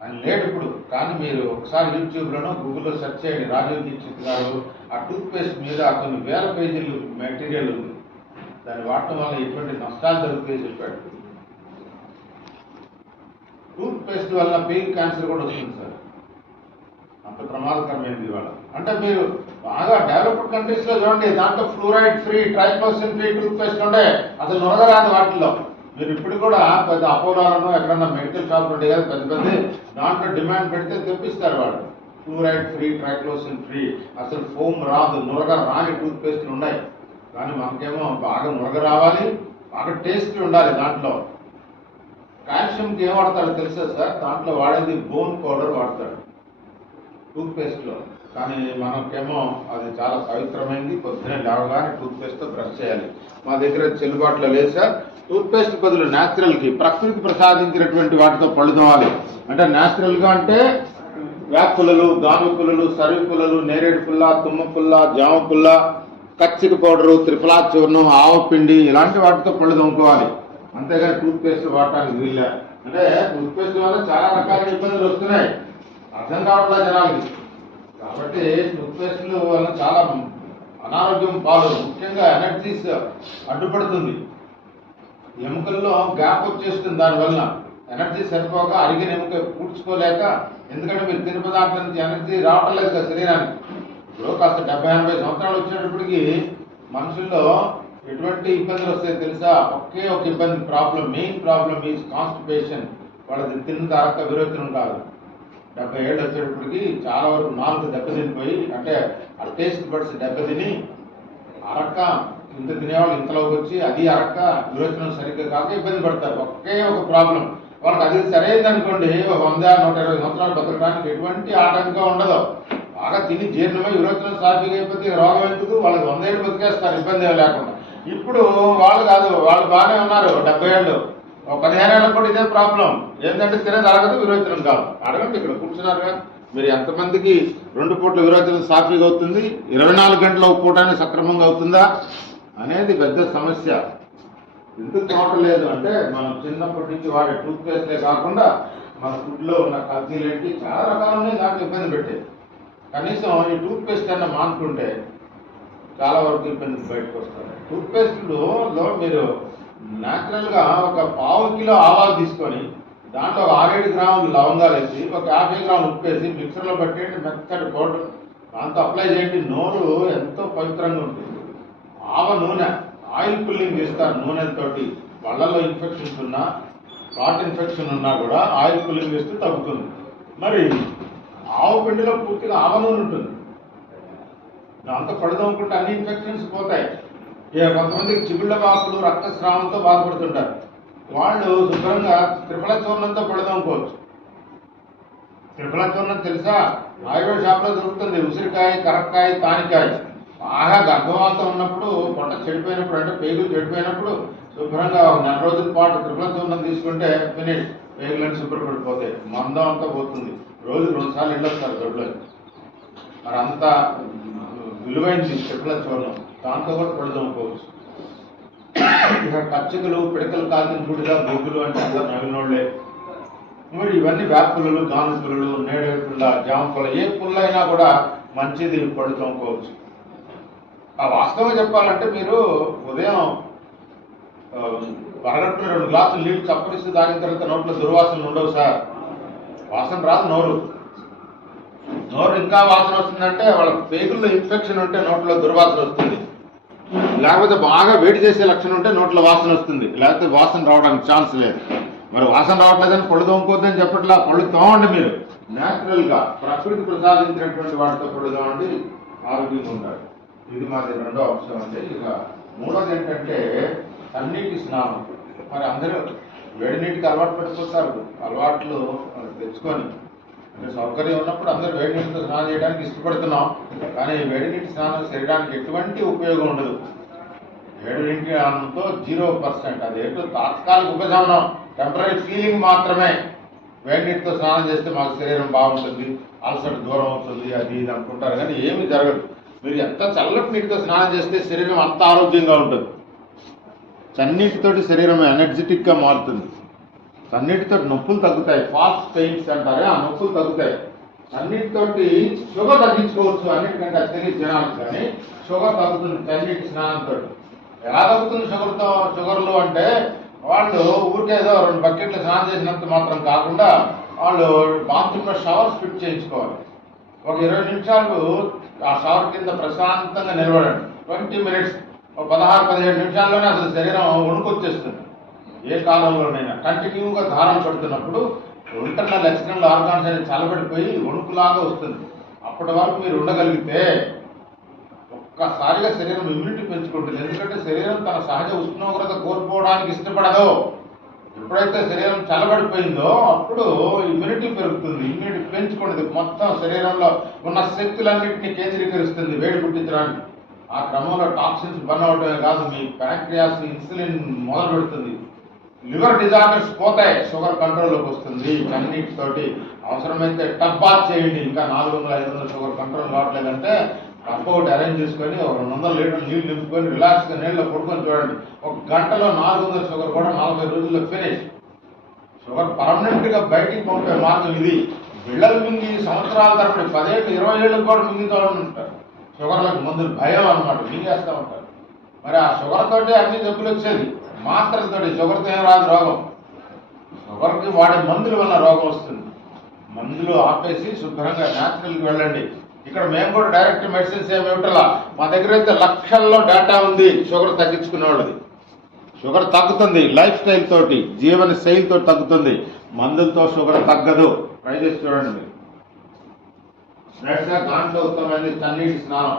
ఆయన లేడు ఇప్పుడు. కానీ మీరు ఒకసారి యూట్యూబ్లోనో గూగుల్లో సెర్చ్ చేయండి, రాజీవ్ దీక్షిత్ గారు ఆ టూత్పేస్ట్ మీద కొన్ని వేల పేజీలు మెటీరియల్ ఉంది. దాన్ని వాడటం వల్ల ఎటువంటి నష్టాలు జరుగుతాయో చెప్పాడు. టూత్పేస్ట్ వల్ల పీల్ క్యాన్సర్ కూడా వస్తుంది సార్. అంత ప్రమాదకరమైనది ఇవాళ. అంటే మీరు బాగా డెవలప్డ్ కంట్రీస్లో చూడండి, దాంట్లో ఫ్లూరైడ్ ఫ్రీ, ట్రైక్లోసిన్ ఫ్రీ టూత్పేస్ట్ ఉండే అసలు నొరగరాదు వాటిల్లో. మీరు ఇప్పుడు కూడా పెద్ద అపోలోలను ఎక్కడన్నా మెడికల్ షాప్లు ఉంటాయి కదా పెద్ద పెద్ద, దాంట్లో డిమాండ్ పెడితే తెప్పిస్తారు వాళ్ళు. ఫ్లూరైడ్ ఫ్రీ, ట్రైక్లోసిన్ ఫ్రీ, అసలు ఫోమ్ రాదు, నొరగ రాని టూత్పేస్ట్లు ఉన్నాయి. కానీ మనకేమో బాగా నొరగ రావాలి, బాగా టేస్ట్ ఉండాలి. దాంట్లో కాల్షియంకి ఏం వాడతాడు తెలుసా సార్? దాంట్లో వాడేది బోన్ పౌడర్ వాడతాడు టూత్పేస్ట్లో. కానీ మనకేమో అది చాలా పవిత్రమైంది. పొద్దున్నే లేవగానే టూత్పేస్ట్తో బ్రష్ చేయాలి. మా దగ్గర చెల్లుబాటులో లేదు సార్. టూత్పేస్ట్ బదులు న్యాచురల్కి, ప్రకృతి ప్రసాదించినటువంటి వాటితో పళ్ళు తోమాలి. అంటే న్యాచురల్గా అంటే వేప పుల్లలు, గాను పుల్లలు, సరివి పుల్లలు, నేరేడు పుల్ల, తుమ్మ పుల్ల, జామ పుల్ల, కచ్చిక పౌడరు, త్రిఫలా చూర్ణం, ఆవు పిండి ఇలాంటి వాటితో పళ్ళు తోముకోవాలి. అంతేగాని టూత్పేస్ట్ వాడటానికి వీళ్ళే. అంటే టూత్పేస్ట్ వల్ల చాలా రకాల ఇబ్బందులు వస్తున్నాయి, అర్థం కావట్లేదు జనాలకి. కాబట్టి టూత్పేస్ట్లు వల్ల చాలా అనారోగ్యం పాలు, ముఖ్యంగా ఎనర్జీస్ అడ్డుపడుతుంది. ఎముకల్లో గ్యాప్ వచ్చేస్తుంది. దానివల్ల ఎనర్జీ సరిపోక అరిగిన ఎముక పూడ్చుకోలేక, ఎందుకంటే మీరు తినే పదార్థం నుంచి ఎనర్జీ రావటం లేదు కదా శరీరానికి. ఇప్పుడు కాస్త 70-80 సంవత్సరాలు వచ్చేటప్పటికి మనుషుల్లో ఎటువంటి ఇబ్బందులు వస్తాయో తెలుసా? ఒకే ఒక ఇబ్బంది, మెయిన్ ప్రాబ్లం ఈజ్ కాన్స్టిపేషన్. వాళ్ళది తిన్న తర్వాత విరోచనం కాదు. 70 ఏళ్ళు వచ్చేటప్పటికి చాలా వరకు నాలుగు దెబ్బతినిపోయి, అంటే ఆ టేస్ట్ బడ్స్ దెబ్బతిని అరక్క, ఇంత తినేవాళ్ళు ఇంతలోకి వచ్చి అది అరక్క, విరోచనం సరిగ్గా కాక ఇబ్బంది పడతారు. ఒకే ఒక ప్రాబ్లం. వాళ్ళకి అది సరైనది అనుకోండి, 100-120 సంవత్సరాలు బతకడానికి ఎటువంటి ఆటంకం ఉండదు. బాగా తిని జీర్ణమై విరోచనం సాధ్యం అయిపోతే రోగం ఎందుకు? వాళ్ళకి 100 ఏళ్ళు బతికేస్తారు ఇబ్బంది లేకుండా. ఇప్పుడు వాళ్ళు కాదు, వాళ్ళు బాగానే ఉన్నారు 70 ఏళ్ళు, 15 ఏళ్ళకు కూడా ఇదే ప్రాబ్లం. ఏంటంటే తినేది అరగదు, విరోచనం కాదు. అడగండి, ఇక్కడ కూర్చున్నారుగా మీరు, ఎంతమందికి 2 పూట్ల విరోచనం సాఫీగా అవుతుంది? 24 గంటల ఒక పూటనే సక్రమంగా అవుతుందా అనేది పెద్ద సమస్య. ఎందుకు చూడలేదు అంటే మనం చిన్నప్పటి నుంచి వాడే టూత్పేస్టే కాకుండా మన ఫుడ్లో ఉన్న కల్తీలు ఏంటి, చాలా రకాలు ఉన్నాయి, నాకు ఇబ్బంది పెట్టేది. కనీసం ఈ టూత్పేస్ట్ అన్న మానుకుంటే చాలా వరకు ఇబ్బంది బయటకు వస్తారు. టూత్పేస్ట్లో మీరు న్యాచురల్గా ఒక 1/4 కిలో ఆవాలు తీసుకొని దాంట్లో ఒక 6-7 గ్రాములు లవంగాలు వేసి, ఒక 50 గ్రాములు ఉప్పు వేసి మిక్సర్లో పెట్టేయండి, మెత్తటి పౌడర్ దాంతో అప్లై చేయండి. నోరు ఎంతో పవిత్రంగా ఉంటుంది. ఆవ నూనె, ఆయిల్ పుల్లింగ్ చేస్తారు నూనెతోటి. వాళ్ళల్లో ఇన్ఫెక్షన్స్ ఉన్నా, హార్ట్ ఇన్ఫెక్షన్ ఉన్నా కూడా ఆయిల్ పుల్లింగ్ చేస్తే తగ్గుతుంది. మరి ఆవు పిండిలో పూర్తిగా ఆవ నూనె ఉంటుంది, దాంతో పడుదోముకుంటే అన్ని ఇన్ఫెక్షన్స్ పోతాయి. కొంతమందికి చిగుళ్ళ వాపులు, రక్తస్రావంతో బాధపడుతుంటారు. వాళ్ళు శుభ్రంగా త్రిఫల చూర్ణంతో పడుదోముకోవచ్చు. త్రిఫల చూర్ణం తెలుసా? ఆయుర్వేద షాప్లో దొరుకుతుంది. ఉసిరికాయ, కరక్కాయ, తానికాయ. బాగా గర్భవాతం ఉన్నప్పుడు, పొట్ట చెడిపోయినప్పుడు, అంటే పేగులు చెడిపోయినప్పుడు శుభ్రంగా 1 నెల రోజుల పాటు త్రిఫల చూర్ణం తీసుకుంటే ఫినిష్, పేగులన్నీ శుభ్రపడిపోతాయి, మందం అంతా పోతుంది. రోజు 2 సార్లు వెళ్ళొస్తారు దొడ్లో. మరి అంత విలువైంది త్రిఫల చూర్ణం, దాంతో కూడా పడుదోముకోవచ్చు. ఇక కచ్చకులు, పిడకలు కాల్చిన గుడిగా బొగ్గులు అంటే అందరు నవ్వినోళ్లే. మరి ఇవన్నీ వేప పుల్లలు, గాను పుల్లలు, నేరేడు పుల్ల, జామ పుల్ల, ఏ పుల్ల అయినా కూడా మంచిది పళ్ళు తోముకోవచ్చు. ఆ వాస్తవంగా చెప్పాలంటే మీరు ఉదయం పరగట్టున 2 గ్లాసులు నీళ్లు చప్పరిస్తూ తాగిన తర్వాత నోట్లో దుర్వాసనలు ఉండవు సార్. వాసన రాదు. నోరు ఇంకా వాసన వస్తుందంటే వాళ్ళ పేగుల్లో ఇన్ఫెక్షన్ ఉంటే నోట్లో దుర్వాసన వస్తుంది. లేకపోతే బాగా వేడి చేసే లక్షణం ఉంటే నోట్లో వాసన వస్తుంది. లేకపోతే వాసన రావడానికి ఛాన్స్ లేదు. మరి వాసన రావట్లేదని పళ్ళు తోముకోవద్దని చెప్పట్లా. పళ్ళు తోమండి. మీరు న్యాచురల్గా ప్రకృతి ప్రసాదించినటువంటి వాటితో పళ్ళు తోమండి, ఆరోగ్యంగా ఉండాలి. ఇది మాది 2వ అంశం అండి. ఇక 3వది ఏంటంటే చన్నీటి స్నానం. మరి అందరూ వేడి నీటికి అలవాటు పెట్టుకుంటారు. అలవాట్లు తెచ్చుకొని అంటే సౌకర్యం ఉన్నప్పుడు అందరూ వేడి నీటితో స్నానం చేయడానికి ఇష్టపడుతున్నాం. కానీ వేడి నీటి స్నానం శరీరానికి ఎటువంటి ఉపయోగం ఉండదు. వేడి నీటి స్నానంతో 0%. అదేంటో తాత్కాలిక ఉపశమనం, టెంపరీ ఫీలింగ్ మాత్రమే. వేడి నీటితో స్నానం చేస్తే మాకు శరీరం బాగుంటుంది, అలసట దూరం అవుతుంది, అది ఇది అనుకుంటారు. కానీ ఏమీ జరగదు. మీరు ఎంత చల్లటి నీటితో స్నానం చేస్తే శరీరం అంత ఆరోగ్యంగా ఉంటుంది. చన్నీటితోటి శరీరం ఎనర్జెటిక్గా మారుతుంది. చన్నీటితో నొప్పులు తగ్గుతాయి. ఫాస్ట్ పెయిన్స్ అంటారే, ఆ నొప్పులు తగ్గుతాయి. చన్నీటితోటి షుగర్ తగ్గించుకోవచ్చు. అన్నిటికంటే అది తెలియదు జనాలకు. కానీ షుగర్ తగ్గుతుంది చన్నీటి స్నానంతో. ఎలా తగ్గుతుంది షుగర్లు అంటే వాళ్ళు ఊరికేదో 2 బకెట్లు స్నానం చేసినంత మాత్రం కాకుండా వాళ్ళు బాత్రూంలో షవర్స్ ఫిట్ చేయించుకోవాలి. ఒక 20 నిమిషాలు ఆ షవర్ కింద ప్రశాంతంగా నిలబడండి. 20 మినిట్స్, 16-17 నిమిషాల్లోనే అసలు శరీరం వణుకొచ్చేస్తుంది. ఏ కాలంలోనైనా కంటిన్యూగా దారం పడుతున్నప్పుడు ఇంటర్నల్ ఎక్స్టర్నల్ ఆర్గాన్స్ అనేది చల్లబడిపోయి వణుకులాగా వస్తుంది. అప్పటి వరకు మీరు ఉండగలిగితే ఒక్కసారిగా శరీరం ఇమ్యూనిటీ పెంచుకుంటుంది. ఎందుకంటే శరీరం తన సహజ ఉష్ణోగ్రత కోల్పోవడానికి ఇష్టపడదు. ఎప్పుడైతే శరీరం చల్లబడిపోయిందో అప్పుడు ఇమ్యూనిటీ పెరుగుతుంది. ఇమ్యూనిటీ పెంచుకుంటుంది. మొత్తం శరీరంలో ఉన్న శక్తులన్నింటినీ కేంద్రీకరిస్తుంది వేడి పుట్టించడానికి. ఆ క్రమంలో టాక్సిన్స్ బర్న్ అవడమే కాదు, మీ ప్యాంక్రియాస్ ఇన్సులిన్ మొదలు పెడుతుంది. లివర్ డిజార్డర్స్ పోతాయి. షుగర్ కంట్రోల్లోకి వస్తుంది చన్నీటితోటి. అవసరమైతే టబ్ బాత్ చేయండి. ఇంకా 400-500 షుగర్ కంట్రోల్ కావట్లేదంటే టబ్ ఒకటి అరేంజ్ చేసుకొని 200 లీటర్లు నీళ్ళు నింపుకొని రిలాక్స్గా నీళ్ళలో పడుకొని చూడండి. 1 గంటలో 400 షుగర్ కూడా 40 రోజుల్లో ఫినిష్. షుగర్ పర్మనెంట్గా బయటికి పంపే మార్గం ఇది. బిళ్ళలు మింగి సంవత్సరాల తరబడి 10 ఏళ్ళు 20 ఏళ్ళకి కూడా మింగుతూ ఉంటారు. షుగర్లకు మందులు భయం అన్నమాట, మింగేస్తూ ఉంటారు. మరి ఆ షుగర్ తోటి అన్ని జబ్బులు వచ్చేది. మాత్రలతోటి షుగర్తో ఏం రాదు రోగం. షుగర్కి వాడే మందుల వల్ల రోగం వస్తుంది. మందులు ఆపేసి శుభ్రంగా న్యాచురల్కి వెళ్ళండి. ఇక్కడ మేము కూడా డైరెక్ట్ మెడిసిన్స్ ఏమి ఇవ్వటలా. మా దగ్గర అయితే లక్షల్లో డేటా ఉంది షుగర్ తగ్గించుకునే వాళ్ళది. షుగర్ తగ్గుతుంది లైఫ్ స్టైల్ తోటి, జీవన శైలితో తగ్గుతుంది. మందులతో షుగర్ తగ్గదు. ట్రై చేసి చూడండి మీరు. దాంట్లో ఉత్తమమైనది చన్నీటి స్నానం.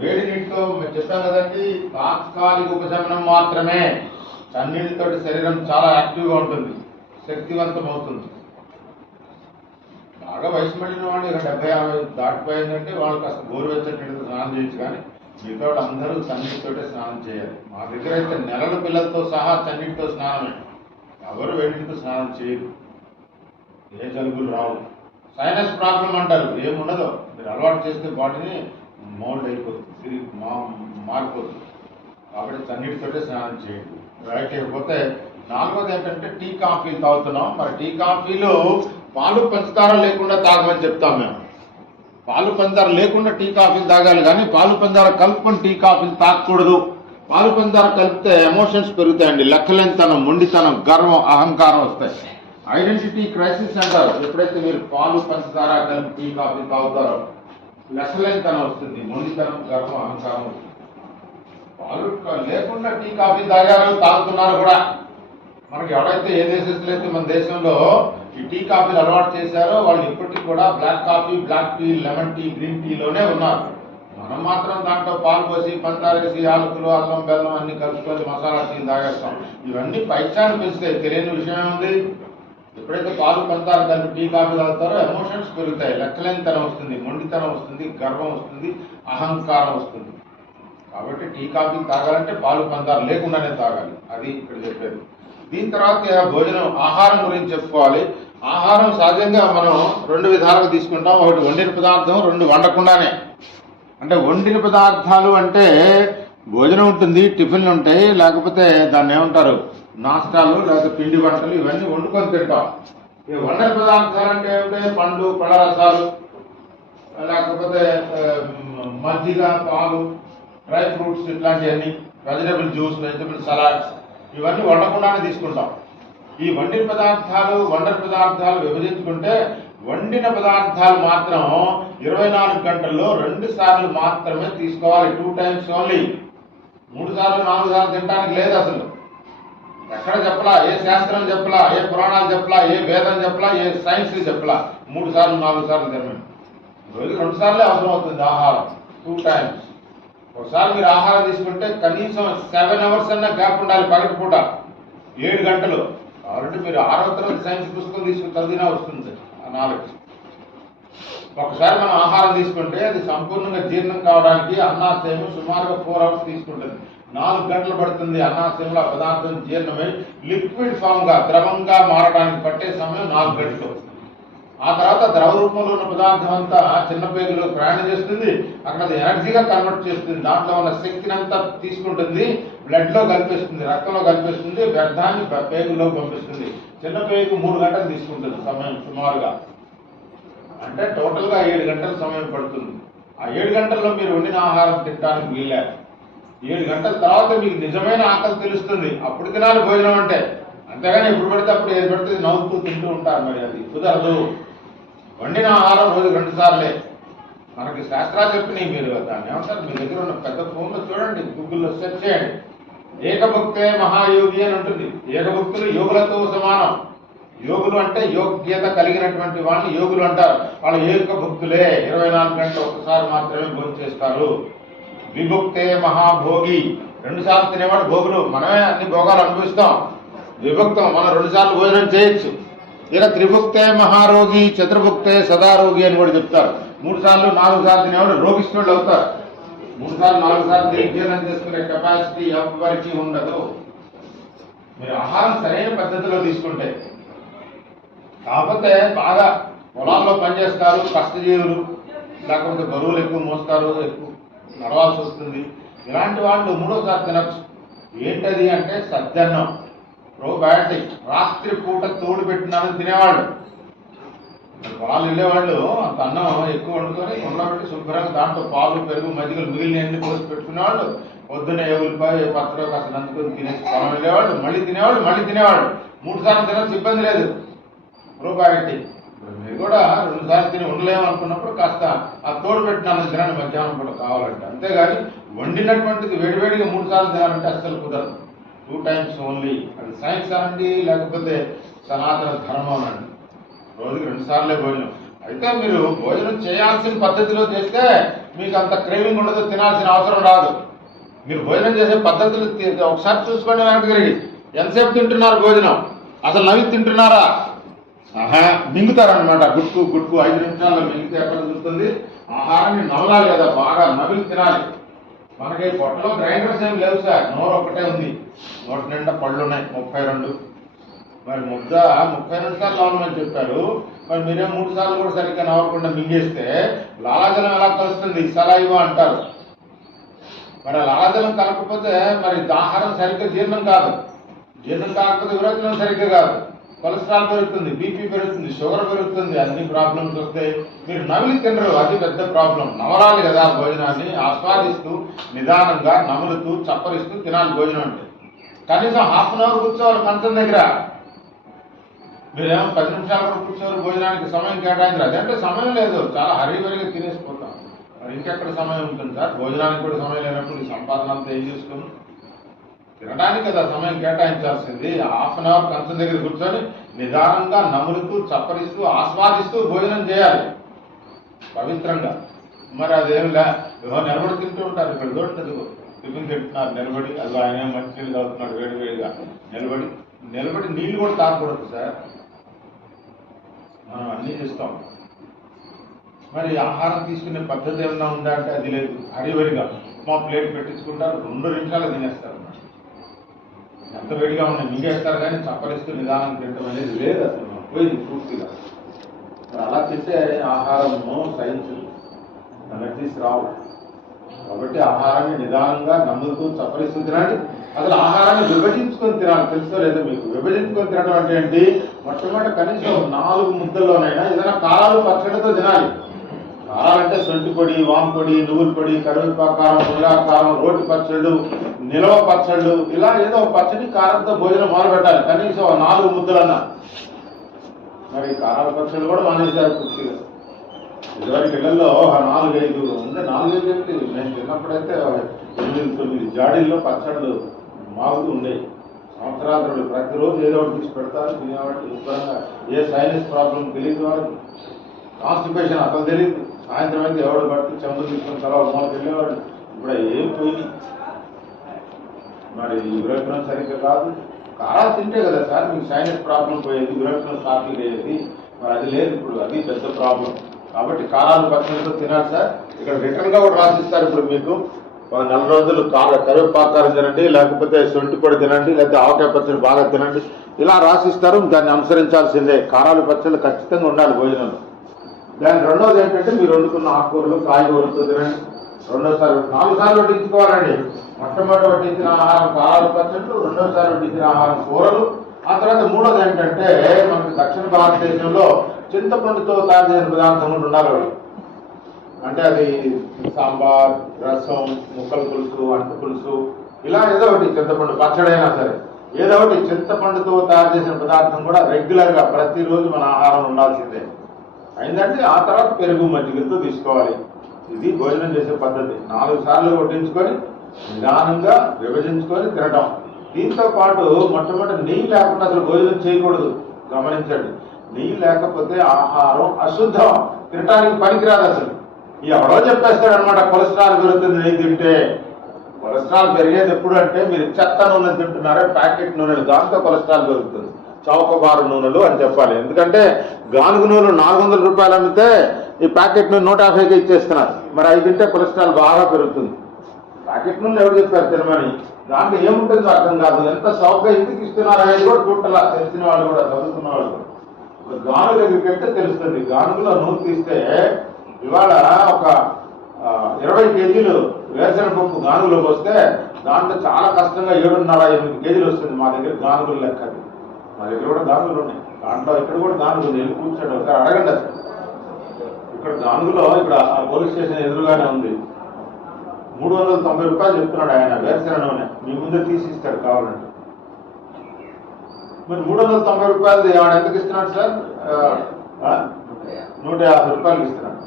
వేడి నీటితో మేము చెప్పాం కదండి, తాత్కాలిక ఉపశమనం మాత్రమే. చన్నీటితోటి శరీరం చాలా యాక్టివ్గా ఉంటుంది, శక్తివంతం అవుతుంది. బాగా వయసు పడిన వాళ్ళు ఇక 70-60 దాటిపోయిందంటే వాళ్ళు కాస్త గోరువెచ్చటి నీటితో స్నానం చేయొచ్చు. కానీ మిగతా వాళ్ళు అందరూ చన్నీటితోటే స్నానం చేయాలి. మా దగ్గర అయితే నెలల పిల్లలతో సహా చన్నీటితో స్నానమే. ఎవరు వేడితో స్నానం చేయరు. ఏ జలుబులు రావు. సైనస్ ప్రాబ్లం అంటారు, ఏముండదు. మీరు అలవాటు చేస్తే బాడీని మోల్డ్ అయిపోతుంది, తిరిగి మారిపోతుంది. కాబట్టి చన్నీటితోటే స్నానం చేయండి. రైట్. అయిపోతే 4వది ఏంటంటే టీ కాఫీలు తాగుతున్నాం. మరి టీ కాఫీలు పాలు పంచదార లేకుండా తాగమని చెప్తాం మేము. పాలు పంచదార లేకుండా టీ కాఫీలు తాగాలి, కానీ పాలు పంచదార కలుపుకొని టీ కాఫీలు తాగకూడదు. పాలు పంచదార కలిపితే ఎమోషన్స్ పెరుగుతాయండి. లెక్కలేనితనం, మొండితనం, గర్వం, అహంకారం వస్తాయి. ఐడెంటిటీ క్రైసిస్ అంటారు. ఎప్పుడైతే మీరు పాలు పంచదార కలిపి టీ కాఫీ తాగుతారో లెక్కలేనితనం వస్తుంది, మొండితనం, గర్వం, అహంకారం వస్తుంది. పాలు లేకుండా టీ కాఫీ తాగుతున్నారు కూడా. మనకి ఎవరైతే ఏ దేశంలో అయితే మన దేశంలో ఈ టీ కాఫీలు అలవాటు చేశారో వాళ్ళు ఇప్పటికీ కూడా black coffee, black tea, lemon tea, green టీలోనే ఉన్నారు. మనం మాత్రం దాంట్లో పాలు పోసి, పంచదార వేసి, యాలకులు, అల్లం, బెల్లం అన్ని కలుపుకొని మసాలా టీలు తాగేస్తాం. ఇవన్నీ పైచాన్ని పెంచుతాయి. తెలియని విషయం ఉంది. ఎప్పుడైతే పాలు పంచదార కలిపి టీ కాఫీ తాగుతారో ఎమోషన్స్ పెరుగుతాయి, లెక్కలేనితనం వస్తుంది, మొండితనం వస్తుంది, గర్వం వస్తుంది, అహంకారం వస్తుంది. కాబట్టి టీ కాఫీ తాగాలంటే పాలు పంచదార లేకుండానే తాగాలి. అది ఇక్కడ చెప్పేది. దీని తర్వాత భోజనం, ఆహారం గురించి చెప్పుకోవాలి. ఆహారం సహజంగా మనం 2 విధాలుగా తీసుకుంటాం. ఒకటి వండిన పదార్థం, 2 వండకుండానే. అంటే వండిన పదార్థాలు అంటే భోజనం ఉంటుంది, టిఫిన్లు ఉంటాయి, లేకపోతే దాన్ని ఏమంటారు నాష్టాలు, లేకపోతే పిండి వంటలు, ఇవన్నీ వండుకొని తింటాం. ఈ వండర్ పదార్థాలు అంటే ఏమిటంటే పండ్లు, పళ్ళ రసాలు, లేకపోతే మజ్జిగ, పాలు, డ్రై ఫ్రూట్స్ ఇట్లాంటివన్నీ, వెజిటబుల్ జ్యూస్, వెజిటబుల్ సలాడ్స్, ఇవన్నీ వండకుండానే తీసుకుంటాం. ఈ వండిన పదార్థాలు, వండర్ పదార్థాలు విభజించుకుంటే వండిన పదార్థాలు మాత్రం 24 గంటల్లో 2 సార్లు మాత్రమే తీసుకోవాలి. 2 times ఓన్లీ. 3 సార్లు 4 సార్లు తినడానికి లేదు అసలు. ఎక్కడ చెప్పలా, ఏ శాస్త్రం చెప్పలా, ఏ పురాణాలు చెప్పలా, ఏ వేదం చెప్పలా, ఏ సైన్స్ చెప్పలా 3 సార్లు 4 సార్లు తినమని. రోజుకి 2 సార్లే అవసరం అవుతుంది ఆహారం. 2 times. ఒకసారి మీరు ఆహారం తీసుకుంటే కనీసం 7 hours అన్న గ్యాప్ ఉండాలి. పగటిపూట 7 గంటలు. కాబట్టి మీరు 6వ తరగతి సైన్స్ పుస్తకం తీసుకుని చదివినా వస్తుంది ఆ నాలెడ్జ్. ఒకసారి మనం ఆహారం తీసుకుంటే అది సంపూర్ణంగా జీర్ణం కావడానికి అన్నాశయం సుమారుగా 4 hours తీసుకుంటుంది. 4 గంటలు పడుతుంది అన్నాశయంలో ఆ పదార్థం జీర్ణమై లిక్విడ్ ఫామ్ గా, ద్రవంగా మారడానికి పట్టే సమయం 4 గంటలు. ఆ తర్వాత ద్రవ రూపంలో ఉన్న పదార్థం అంతా చిన్న పేగులో ప్రయాణం చేస్తుంది. అక్కడ అది ఎనర్జీగా కన్వర్ట్ చేస్తుంది. దాంట్లో ఉన్న శక్తిని అంతా తీసుకుంటుంది, బ్లడ్ లో కలిపేస్తుంది, రక్తంలో కలిపేస్తుంది, వ్యర్థాన్ని పేగుల్లో పంపిస్తుంది. చిన్న పేగు 3 గంటలు తీసుకుంటుంది సమయం సుమారుగా. అంటే టోటల్ గా 7 గంటల సమయం పడుతుంది. ఆ 7 గంటల్లో మీరు వండిన ఆహారం తినడానికి వీలే. 7 గంటల తర్వాత మీకు నిజమైన ఆకలి తెలుస్తుంది. అప్పుడు తినాలి భోజనం అంటే. అంతేగాని ఎప్పుడు పడితే అప్పుడు ఏది పడితే నవ్వుతూ తింటూ ఉంటారు. మరి అది కుదరదు. వండిన ఆహారం రోజు 2 సార్లే. మనకి శాస్త్రాలు చెప్పినాయి. మీరు దాన్ని ఏమంటారు, మీ దగ్గర ఉన్న పెద్ద ఫోన్లో చూడండి, గూగుల్లో సెర్చ్ చేయండి. ఏకభుక్తే మహాయోగి అని ఉంటుంది. ఏకభుక్తులు యోగులతో సమానం. యోగులు అంటే యోగ్యత కలిగినటువంటి వాళ్ళని యోగులు అంటారు. వాళ్ళు ఏకభుక్తులే. 24 గంటలు ఒక్కసారి మాత్రమే భోజనం చేస్తారు. విభుక్తే మహాభోగి. 2 సార్లు తినేవాడు భోగులు. మనమే అన్ని భోగాలు అనుభవిస్తాం. విభక్తం మనం 2 సార్లు భోజనం చేయొచ్చు. ఇలా త్రిభుక్తే మహారోగి, చతుర్భుక్తే సదారోగి అని కూడా చెప్తారు. 3 సార్లు 4 సార్లు తినేవాడు రోగిష్ఠుడు అవుతారు. 3 సార్లు 4 సార్లు జీర్ణం చేసుకునే కెపాసిటీ ఎవరికి ఉండదు. మీరు ఆహారం సరైన పద్ధతిలో తీసుకుంటే. కాకపోతే బాగా పొలాల్లో పనిచేస్తారు, కష్టజీవులు, లేకపోతే బరువులు ఎక్కువ మోస్తారు, ఎక్కువ నడవాల్సి వస్తుంది, ఇలాంటి వాళ్ళు 3వ సారి తినచ్చు. ఏంటది అంటే సద్దన్నం, ప్రోబయాటిక్. రాత్రి పూట తోడు పెట్టినాను తినేవాళ్ళు. పొలాలు వెళ్ళేవాళ్ళు అంత అన్నం ఎక్కువ వండుకొని కొండలో పెట్టి శుభ్రంగా దాంట్లో పాలు, పెరుగు, మజ్జిగలు మిగిలిన ఎన్ని పోసి పెట్టుకునేవాళ్ళు. పొద్దున్న ఉల్లిపాయ పచ్చడి కాస్త నంచుకొని తినేసి పొలం వెళ్ళేవాళ్ళు, మళ్ళీ తినేవాళ్ళు. 3 సార్లు తినచ్చు, ఇబ్బంది లేదు. ప్రోబయాటిక్. మీరు కూడా 2 సార్లు తిని ఉండలేము అనుకున్నప్పుడు కాస్త ఆ తోడు పెట్టిన తినండి మధ్యాహ్నం పూట కావాలంటే. అంతేగాని వండినటువంటిది వేడివేడిగా 3 సార్లు తినాలంటే అస్సలు కుదరదు. 2 times ఓన్లీ. అది సైన్స్ అనండి, లేకపోతే సనాతన ధర్మం అనండి. రోజుకి 2 సార్లే భోజనం. అయితే మీరు భోజనం చేయాల్సిన పద్ధతిలో చేస్తే మీకు అంత క్రేవింగ్ ఉండదు, తినాల్సిన అవసరం రాదు. మీరు భోజనం చేసే పద్ధతులు ఒకసారి చూసుకోండి. వెనక్కి తిరిగి ఎంతసేపు తింటున్నారు భోజనం, అసలు నవ్వి తింటున్నారా? మింగుతారనమాట. గుట్కు 5 నిమిషాల్లో మింగితే ఎక్కడ చూస్తుంది. ఆహారాన్ని నవ్వాలి కదా, బాగా నవ్వి తినాలి. మనకి పొట్టలో గ్రైండర్స్ ఏం లేవు సార్, నోరు ఒక్కటే ఉంది. నోటి నిండా పళ్ళు ఉన్నాయి 32. మరి ముద్ద 30 నిమిషాలు నవ్వమని చెప్పారు. మరి మీరేం 3 సార్లు కూడా సరిగ్గా నవ్వకుండా మింగేస్తే లాలాజలం ఎలా కలుస్తుంది? సలైవా అంటారు. మరి లాలాజలం కలగకపోతే మరి ఆహారం సరిగ్గా జీర్ణం కాదు. జీర్ణం కాకపోతే విరోచనం సరిగ్గా కాదు. కొలెస్ట్రాల్ పెరుగుతుంది, బీపీ పెరుగుతుంది, షుగర్ పెరుగుతుంది, అన్ని ప్రాబ్లమ్స్ వస్తాయి. మీరు నమిలి తినరు, అది పెద్ద ప్రాబ్లం. నవరాలి కదా భోజనాన్ని. ఆస్వాదిస్తూ నిదానంగా నములుతూ చప్పరిస్తూ తినాలి భోజనం అంటే. కనీసం ½ an hour కూర్చోవాలి కంచం దగ్గర. మీరేమో 10 నిమిషాలు కూడా కూర్చోరు, భోజనానికి సమయం కేటాయించారు. అదంటే సమయం లేదు, చాలా హరిబరిగా తినేసిపోతాం. మరి ఇంకెక్కడ సమయం ఉంటుంది సార్? భోజనానికి కూడా సమయం లేనప్పుడు ఈ సంపాదన అంతా ఏం చేసుకుని తినడానికి కదా సమయం కేటాయించాల్సింది. ½ an hour కంచం దగ్గర కూర్చొని నిదానంగా నములుతూ చప్పరిస్తూ ఆస్వాదిస్తూ భోజనం చేయాలి పవిత్రంగా. మరి అదేమిలా నిలబడి తింటూ ఉంటారు. ఇక్కడ చూడండి, టిఫిన్ తింటున్నారు నిలబడి. అది ఆయన మంచినీళ్ళు తాగుతున్నాడు వేడివేడిగా నిలబడి నీళ్ళు కూడా తాగకూడదు సార్. మనం అన్నీ చేస్తాం. మరి ఆహారం తీసుకునే పద్ధతి ఏమన్నా ఉందా అంటే అది లేదు. హరివరిగా మా ప్లేట్ పెట్టించుకుంటారు, 2 నిమిషాలు తినేస్తారు. ఎంత వేడిగా ఉన్నాయి మింగేస్తారు, కానీ చప్పరిస్తూ నిదానం తింటం అనేది లేదు. అసలు పోయింది పూర్తిగా. అలా తింటే ఆహారము సైన్స్ ఎనర్జీస్ రావు. కాబట్టి ఆహారాన్ని నిదానంగా నమ్ముతూ చప్పరిస్తూ తినాలి. అసలు ఆహారాన్ని విభజించుకొని తినాలి. తెలుసో లేదో మీకు? విభజించుకొని తినడం అంటే ఏంటి? మొట్టమొదటి కనీసం 4 ముద్దల్లోనైనా ఏదైనా కారాలు పచ్చడితో తినాలి. కారాలంటే సొంటి పొడి, వాము పొడి, నువ్వుల పొడి, కరివేపాకు కారం, ఉల్లిపాయ కారం, రోటి పచ్చళ్ళు, నిలవ పచ్చళ్ళు, ఇలా ఏదో పచ్చడి కారంతో భోజనం మొదలు పెట్టాలి. కనీసం 4 ముద్దలన్నా. మరి కారాల పచ్చళ్ళు కూడా మానేశారు పూర్తిగా. ఇదివరకు ఇళ్లలో 4-5 ఉంటే 4-5 ఏంటి, నేను చిన్నప్పుడైతే 8-9 జాడీల్లో పచ్చళ్ళు మాగుతూ ఉండేవి. సంవత్సరాలు ప్రతిరోజు ఏదో ఒకటి తీసి పెడతారు, తినేవాళ్ళు శుభ్రంగా. ఏ సైనస్ ప్రాబ్లం తెలియదు వాళ్ళకి, కాన్స్టిపేషన్ అసలు తెలియదు. సాయంత్రం అయితే ఎవడు పట్టి చెంబులు తీసుకుని తల మూలకి వెళ్ళేవాడు. ఇప్పుడు ఏం పోయి మరి విరోచనం సరిగ్గా కాదు. కారాలు తింటే కదా సార్ మీకు సైనస్ ప్రాబ్లం పోయేది, విరోచనం స్టార్టింగ్ అయ్యేది. మరి అది లేదు ఇప్పుడు, అది పెద్ద ప్రాబ్లం. కాబట్టి కారాలు పచ్చడితో తినాలి సార్. ఇక్కడ రిటర్న్గా కూడా రాసిస్తారు. ఇప్పుడు మీకు 4 రోజులు కరివేపాకు కారం తినండి, లేకపోతే సొంటి పొడి తినండి, లేకపోతే ఆవకాయ పచ్చడి బాగా తినండి, ఇలా రాసిస్తారు. దాన్ని అనుసరించాల్సిందే. కారాలు పచ్చళ్ళు ఖచ్చితంగా ఉండాలి భోజనంలో. దాని రెండోది ఏంటంటే మీరు వండుకున్న ఆకుకూరలు, కాయగూరలతో తినండి. రెండోసారి 4 సార్లు వడ్డించుకోవాలండి. మొట్టమొదటి వడ్డించిన ఆహారం కారాలు పచ్చళ్ళు, రెండోసారి వడ్డించిన ఆహారం కూరలు. ఆ తర్వాత మూడోది ఏంటంటే మనకి దక్షిణ భారతదేశంలో చింతపండుతో తయారు చేసిన పదార్థం కూడా ఉండాలి. అంటే అది సాంబార్, రసం, ముక్కల పులుసు, అంటు పులుసు, ఇలా ఏదో ఒకటి చింతపండు పచ్చడైనా సరే ఏదో ఒకటి చింతపండుతో తయారు చేసిన పదార్థం కూడా రెగ్యులర్గా ప్రతిరోజు మన ఆహారం ఉండాల్సిందే. అయిందంటే ఆ తర్వాత పెరుగు మజ్జిగతో తీసుకోవాలి. ఇది భోజనం చేసే పద్ధతి. 4 సార్లు వడ్డించుకొని నిదానంగా విభజించుకొని తినటం. దీంతో పాటు మొట్టమొదటి నెయ్యి లేకుండా అసలు భోజనం చేయకూడదు. గమనించండి, నెయ్యి లేకపోతే ఆహారం అశుద్ధం, తినటానికి పనికిరాదు. అసలు ఎవడో చెప్పేస్తాడు అనమాట, కొలెస్ట్రాల్ పెరుగుతుంది నెయ్యి తింటే. కొలెస్ట్రాల్ పెరిగేది ఎప్పుడు అంటే మీరు చెత్త నూనె తింటున్నారే, ప్యాకెట్ నూనెలు, దాంతో కొలెస్ట్రాల్ పెరుగుతుంది. చౌకబారు నూనెలు అని చెప్పాలి. ఎందుకంటే గానుగు నూనెలు 400 రూపాయలు అమ్మితే ఈ ప్యాకెట్ నూనె 150కి ఇచ్చేస్తున్నారు. మరి అవి తింటే కొలెస్ట్రాల్ బాగా పెరుగుతుంది. ప్యాకెట్ నూనెలు ఎవరు చెప్పారు తినమని? దాంట్లో ఏముంటుందో అర్థం కాదు. ఎంత చౌకగా ఎందుకు ఇస్తున్నారు అనేది కూడా చూడాల. తెలిసిన వాళ్ళు కూడా, చదువుతున్న వాళ్ళు కూడా. గానుగు దగ్గరికి వెళ్తే తెలుస్తుంది. గానుగులో నూనె తీస్తే ఇవాళ ఒక 20 కేజీలు వేరుశనగ పప్పు గానుగులోకి వస్తే దాంట్లో చాలా కష్టంగా 7.5-8 కేజీలు వస్తుంది. మా దగ్గర గానుగులు లెక్కది. మా దగ్గర కూడా గానుగులు ఉన్నాయి. దాంట్లో ఇక్కడ కూడా గానుగులు వెళ్ళి కూర్చోండి, ఒకసారి అడగండి. అసలు ఇక్కడ గానుగులో ఇక్కడ పోలీస్ స్టేషన్ ఎదురుగానే ఉంది. 390 రూపాయలు చెప్తున్నాడు ఆయన వేరుశనగ నూనె. మీ ముందే తీసి ఇస్తాడు కావాలంటే. మరి 390 రూపాయలు ఆవిడ ఎందుకు ఇస్తున్నాడు సార్? 150 రూపాయలు ఇస్తున్నాడు.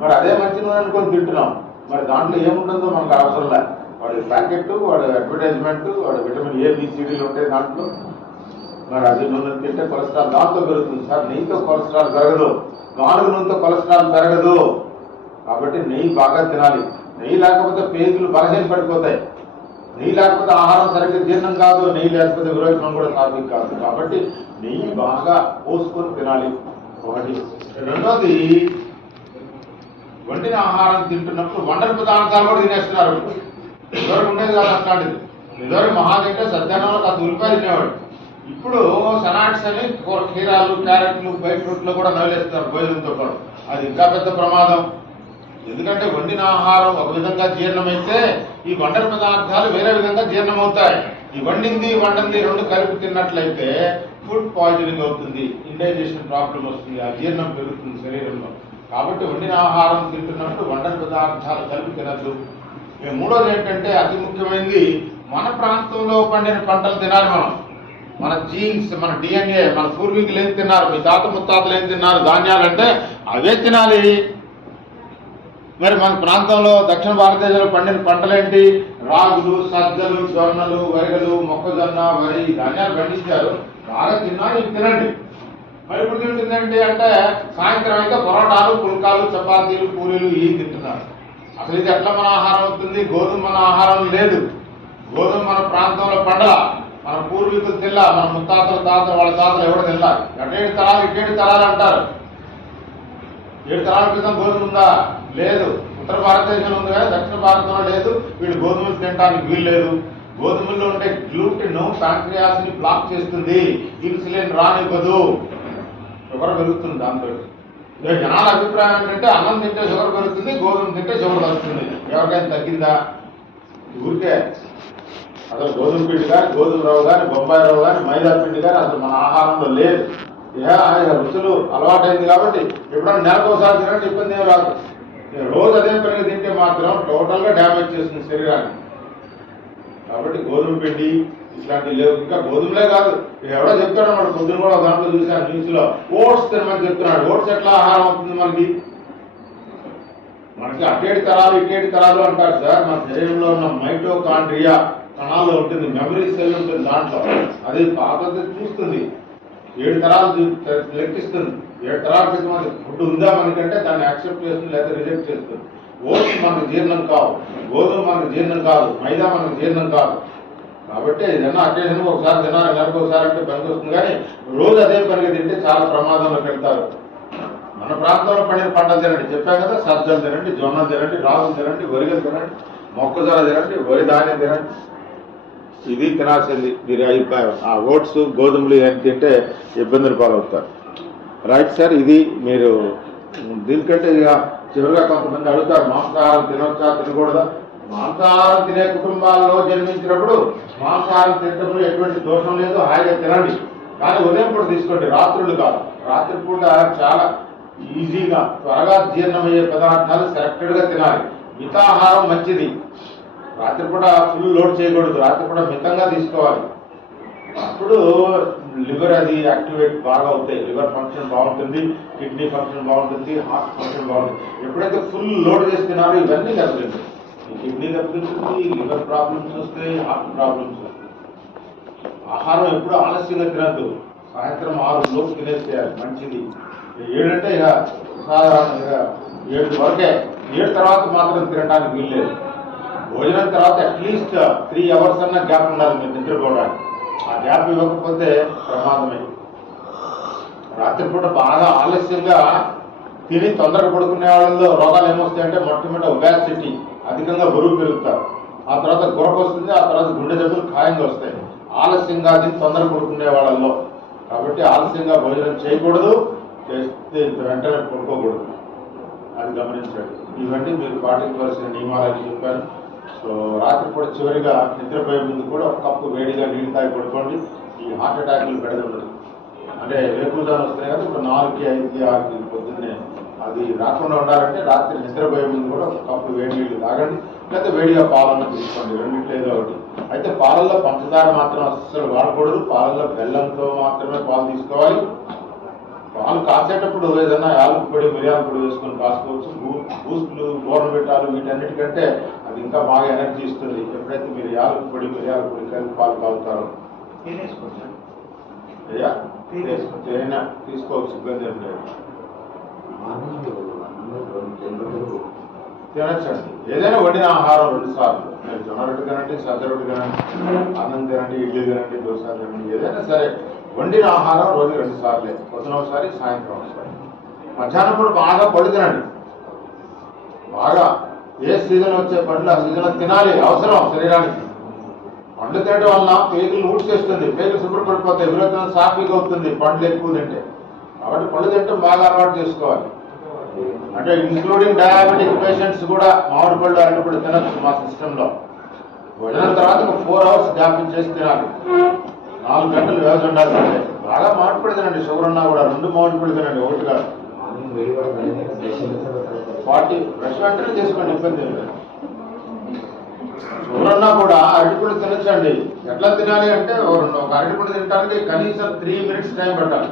మరి అదే మంచి నూనె అనుకొని తింటున్నాం. మరి దాంట్లో ఏముంటుందో మనకు అవసరం లే. వాడి ప్యాకెట్, వాడి అడ్వర్టైజ్మెంట్, వాడి విటమిన్ ABCDలు ఉంటాయి దాంట్లో. మరి అది నూనె తింటే కొలెస్ట్రాల్ దాంతో పెరుగుతుంది సార్. నెయ్యితో కొలెస్ట్రాల్ పెరగదు, గానుగ నూనెతో కొలెస్ట్రాల్ పెరగదు. కాబట్టి నెయ్యి బాగా తినాలి. నెయ్యి లేకపోతే పేగులు బలహీన పడిపోతాయి. నెయ్యి లేకపోతే ఆహారం సరిగ్గా జీర్ణం కాదు. నెయ్యి లేకపోతే విరోచనం కూడా సాధ్యం కాదు. కాబట్టి నెయ్యి బాగా పోసుకొని తినాలి ఒకటి. రెండోది, వండిన ఆహారం తింటున్నప్పుడు వండని పదార్థాలు కూడా తినేస్తున్నారు. ఇదివరకు ఉండేది కాదు అట్లాంటిది. ఇదివరకు మహా తింటే సత్యానంలో కాస్త ఉల్లిపాయ తినేవాడు. ఇప్పుడు సలాడ్స్ అని కీరాలు, క్యారెట్లు, బీట్రూట్లు కూడా నవ్వులేస్తున్నారు భోజనంతో పాటు. అది ఇంకా పెద్ద ప్రమాదం. ఎందుకంటే వండిన ఆహారం ఒక విధంగా జీర్ణమైతే ఈ వండని పదార్థాలు వేరే విధంగా జీర్ణమవుతాయి. ఈ వండింది వండంది రెండు కలిపి తిన్నట్లయితే ఫుడ్ పాయిజనింగ్ అవుతుంది, ఇండైజెషన్ ప్రాబ్లం వస్తుంది, అజీర్ణం పెరుగుతుంది శరీరంలో. కాబట్టి వండిన ఆహారం తింటున్నప్పుడు వండని పదార్థాలు కలిపి తినద్దు. మూడోది ఏంటంటే అతి ముఖ్యమైనది, మన ప్రాంతంలో పండిన పంటలు తినాలి మనం. మన జీన్స్, మన DNA, మన పూర్వీకులు ఏం తిన్నారు, మీ తాత ముత్తాతలు ఏం తిన్నారు, ధాన్యాలంటే అవే తినాలి. మరి మన ప్రాంతంలో దక్షిణ భారతదేశంలో పండిన పంటలేంటి? రాగులు, సజ్జలు, జొన్నలు, వరిగలు, మొక్కజొన్న, వరి, ధాన్యాలు పండించారు. బాగా తిన్నారు, ఇవి తినండి. మరి ఇప్పుడు తింటుందండి అంటే సాయంత్రం అయితే పొరాటాలు, పుల్కాలు, చపాతీలు, పూరీలు ఇవి తింటున్నారు. అసలు ఇది ఎట్లా మన ఆహారం అవుతుంది? గోధుమ మన ఆహారం లేదు. గోధుమ మన ప్రాంతంలో పండల, మన పూర్వీకులు తిల్లా, మన ముత్తాతలు, తాతలు, వాళ్ళ తాతలు ఎవరు తిల్లా. అటేడు తరాలు ఇటేడు తరాలు అంటారు. 7 తరాల క్రితం గోధుమ ఉందా? లేదు. ఉత్తర భారతదేశంలో ఉంది కానీ దక్షిణ భారతంలో లేదు. వీళ్ళు గోధుమలు తినడానికి వీలు లేదు. గోధుమల్లో ఉండే గ్లూటెన్ ప్యాంక్రియాస్ ని బ్లాక్ చేస్తుంది, ఇన్సులిన్ రానివ్వదు, షుగర్ పెరుగుతుంది. దాంతో జనాల అభిప్రాయం ఏంటంటే అన్నం తింటే షుగర్ పెరుగుతుంది, గోధుమ తింటే షుగర్ తగ్గుతుంది. ఎవరికైనా తగ్గిందా? ఊరికే అసలు గోధుమ పిండి కానీ, గోధుమ రవ్వ కానీ, బొంబాయి రవ్వ కానీ, మైదా పిండి కానీ అసలు మన ఆహారంలో లేదు. ఇక రుచులు అలవాటైంది కాబట్టి ఎప్పుడన్నా నెలకోసారి తినండి, ఇబ్బంది ఏం రాదు. రోజు అదే పనిగా తింటే మాత్రం టోటల్గా డ్యామేజ్ చేస్తుంది శరీరాన్ని. కాబట్టి గోధుమ పిండి ఇట్లాంటివి లేవు. ఇంకా గోధుమలే కాదు, ఎవరో చెప్తాడు మన పొద్దున కూడా దాంట్లో చూసాను న్యూస్లో, ఓట్స్ తినమని చెప్తున్నాడు. ఓట్స్ ఎట్లా ఆహారం అవుతుంది మనకి? అటేటి తరాలు ఇటేటి తరాలు అంటారు సార్. మన శరీరంలో ఉన్న మైటోకాండ్రియా కణాల్లో ఉంటుంది, మెమరీ సెల్ ఉంటుంది దాంట్లో. అది పాతది చూస్తుంది, 7 తరాలు లెక్కిస్తుంది. 7 తరాల క్రితం అది ఫుడ్ ఉందా మనకంటే దాన్ని యాక్సెప్ట్ చేస్తుంది లేదా రిజెక్ట్ చేస్తుంది. ఓట్స్ మనకు జీర్ణం కావు, గోధుమ మనకు జీర్ణం కాదు, మైదా మనకు జీర్ణం కాదు. కాబట్టి ఏదన్నా అకేషన్ ఒకసారి తినాలి, నెలకు ఒకసారి అంటే పనికి వస్తుంది. కానీ రోజు అదే పనిగా తింటే చాలా ప్రమాదంలోకి వెళ్తారు. మన ప్రాంతంలో పండిన పంటలు తినండి, చెప్పాను కదా, సజ్జలు తినండి, జొన్నలు తినండి, రాగులు తినండి, వరిగలు తినండి, మొక్కజొన్న తినండి, వరి ధాన్యం తినండి. ఇది తినాల్సింది. మీరు అభిప్రాయం ఆ ఓట్స్ గోధుమలు ఏమి తింటే ఇబ్బందులు పాలవుతారు. రైట్ సార్, ఇది మీరు దీనికంటే ఇక చివరిగా కొంతమంది అడుగుతారు, మాంసాహారం తినవచ్చా తినకూడదా? మాంసాహారం తినే కుటుంబాల్లో జన్మించినప్పుడు మాంసాహారం తినడంలో ఎటువంటి దోషం లేదు, హాయిగా తినండి. కానీ ఉదయం పూట తీసుకోండి, రాత్రులు కాదు. రాత్రిపూట చాలా ఈజీగా త్వరగా జీర్ణమయ్యే పదార్థాలు సెలెక్టెడ్గా తినాలి. మితాహారం మంచిది. రాత్రిపూట ఫుల్ లోడ్ చేయకూడదు, రాత్రిపూట మితంగా తీసుకోవాలి. అప్పుడు లివర్ అది యాక్టివేట్ బాగా అవుతాయి, లివర్ ఫంక్షన్ బాగుంటుంది, కిడ్నీ ఫంక్షన్ బాగుంటుంది, హార్ట్ ఫంక్షన్ బాగుంటుంది. ఎప్పుడైతే ఫుల్ లోడ్ చేసి తినారో ఇవన్నీ దెబ్బతింటాయి. కిడ్నీ దెబ్బతింటుంది, లివర్ ప్రాబ్లమ్స్ వస్తాయి, హార్ట్ ప్రాబ్లమ్స్ వస్తాయి. ఆహారం ఎప్పుడు ఆలస్యంగా తినద్దు, సాయంత్రం 6 లోపు తినేసేయాలి, మంచిది. 7 అంటే ఇక సాధారణంగా 7 వరకే, 7 తర్వాత మాత్రం తినడానికి వీల్లేదు. భోజనం తర్వాత అట్లీస్ట్ 3 అవర్స్ అన్న గ్యాప్ ఉండాలి మీరు నిద్రపోవడానికి. ఆ గ్యాప్ ఇవ్వకపోతే ప్రమాదమే. రాత్రిపూట బాగా ఆలస్యంగా తిని తొందరగా పడుకునే వాళ్ళలో రోగాలు ఏమొస్తాయంటే మొట్టమొదటి ఒబేసిటీ, అధికంగా బరువు పెరుగుతారు. ఆ తర్వాత గురక వస్తుంది, ఆ తర్వాత గుండె జబ్బులు ఖాయంగా వస్తాయి ఆలస్యంగా తిని తొందర పడుకునే వాళ్ళల్లో. కాబట్టి ఆలస్యంగా భోజనం చేయకూడదు, చేస్తే వెంటనే పడుకోకూడదు, అది గమనించండి. ఇవన్నీ మీరు పాటించవలసిన నియమాలని చెప్పాను. సో రాత్రిపూట చివరిగా నిద్రపోయే ముందు కూడా 1 కప్పు వేడిగా నీళ్ళు తాగి పడుకోండి. ఈ హార్ట్ అటాక్లు పెడదు. అంటే వేకువజాను వస్తున్నాయి కదా, ఇప్పుడు 4కి 5కి 6కి పొద్దున్నే అది రాకుండా ఉండాలంటే రాత్రి నిద్రపోయే ముందు కూడా 1 కప్పు వేడి నీళ్ళు తాగండి, లేకపోతే వేడిగా పాలన్న తీసుకోండి, రెండింటిలో ఏదో ఒకటి. అయితే పాలల్లో పంచదార మాత్రం అస్సలు వాడకూడదు, పాలల్లో బెల్లంతో మాత్రమే పాలు తీసుకోవాలి. పాలు కాసేటప్పుడు ఏదైనా యాలకుల పొడి, మిరియాల పొడి వేసుకొని కాసుకోవచ్చు. బూస్టులు, బోర్నవిటాలు వీటన్నిటికంటే అది ఇంకా బాగా ఎనర్జీ ఇస్తుంది. ఎప్పుడైతే మీరు యాలకుల పొడి, మిరియాల పొడి కలిపి పాలు తాగుతారో. అయ్యా తేనె తీసుకోవచ్చు, ఇబ్బంది ఏం లేదు, తినచ్చండి. ఏదైనా వండిన ఆహారం 2 సార్లు, మీరు జొన్న రొట్టె తినండి, సజ్జ రొట్టె తినండి, అన్నం తినండి, ఇడ్లీ తినండి, దోశ తినండి, ఏదైనా సరే వండిన ఆహారం రోజు 2 సార్లే, పొద్దున ఒకసారి, సాయంత్రం ఒకసారి. మధ్యాహ్నం కూడా బాగా పడి తినండి. బాగా ఏ సీజన్ వచ్చే పండ్లు ఆ సీజన్లో తినాలి, అవసరం శరీరానికి. పండ్లు తినడం వలన పేగులు ఊడ్చేస్తుంది, పేగులు శుభ్రపడిపోతాయి, విరోధం సాఫీగా అవుతుంది పండ్లు ఎక్కువ తింటే. కాబట్టి పళ్ళు తింటే బాగా అలవాటు చేసుకోవాలి. అంటే ఇంక్లూడింగ్ డయాబెటిక్ పేషెంట్స్ కూడా మామిడి పళ్ళు, అరటి పళ్ళు తినచ్చు మా సిస్టంలో. భోజనం తర్వాత 4 అవర్స్ గ్యాప్ ఇచ్చేసి తినాలి, 4 గంటలు వ్యవధి ఉండాల్సిందే. బాగా మామిడి పళ్ళు తినండి, షుగర్ ఉన్నా కూడా 2 మామిడి పళ్ళు తినండి, 1 కాదు. 40 బ్రష్ వెంటనే చేసుకోండి, ఇబ్బంది లేదు. షుగర్ ఉన్నా కూడా అరటిపళ్ళు తినచ్చండి. ఎట్లా తినాలి అంటే ఒక అరటిపళ్ళు తినడానికి కనీసం 3 minutes టైం పట్టాలి.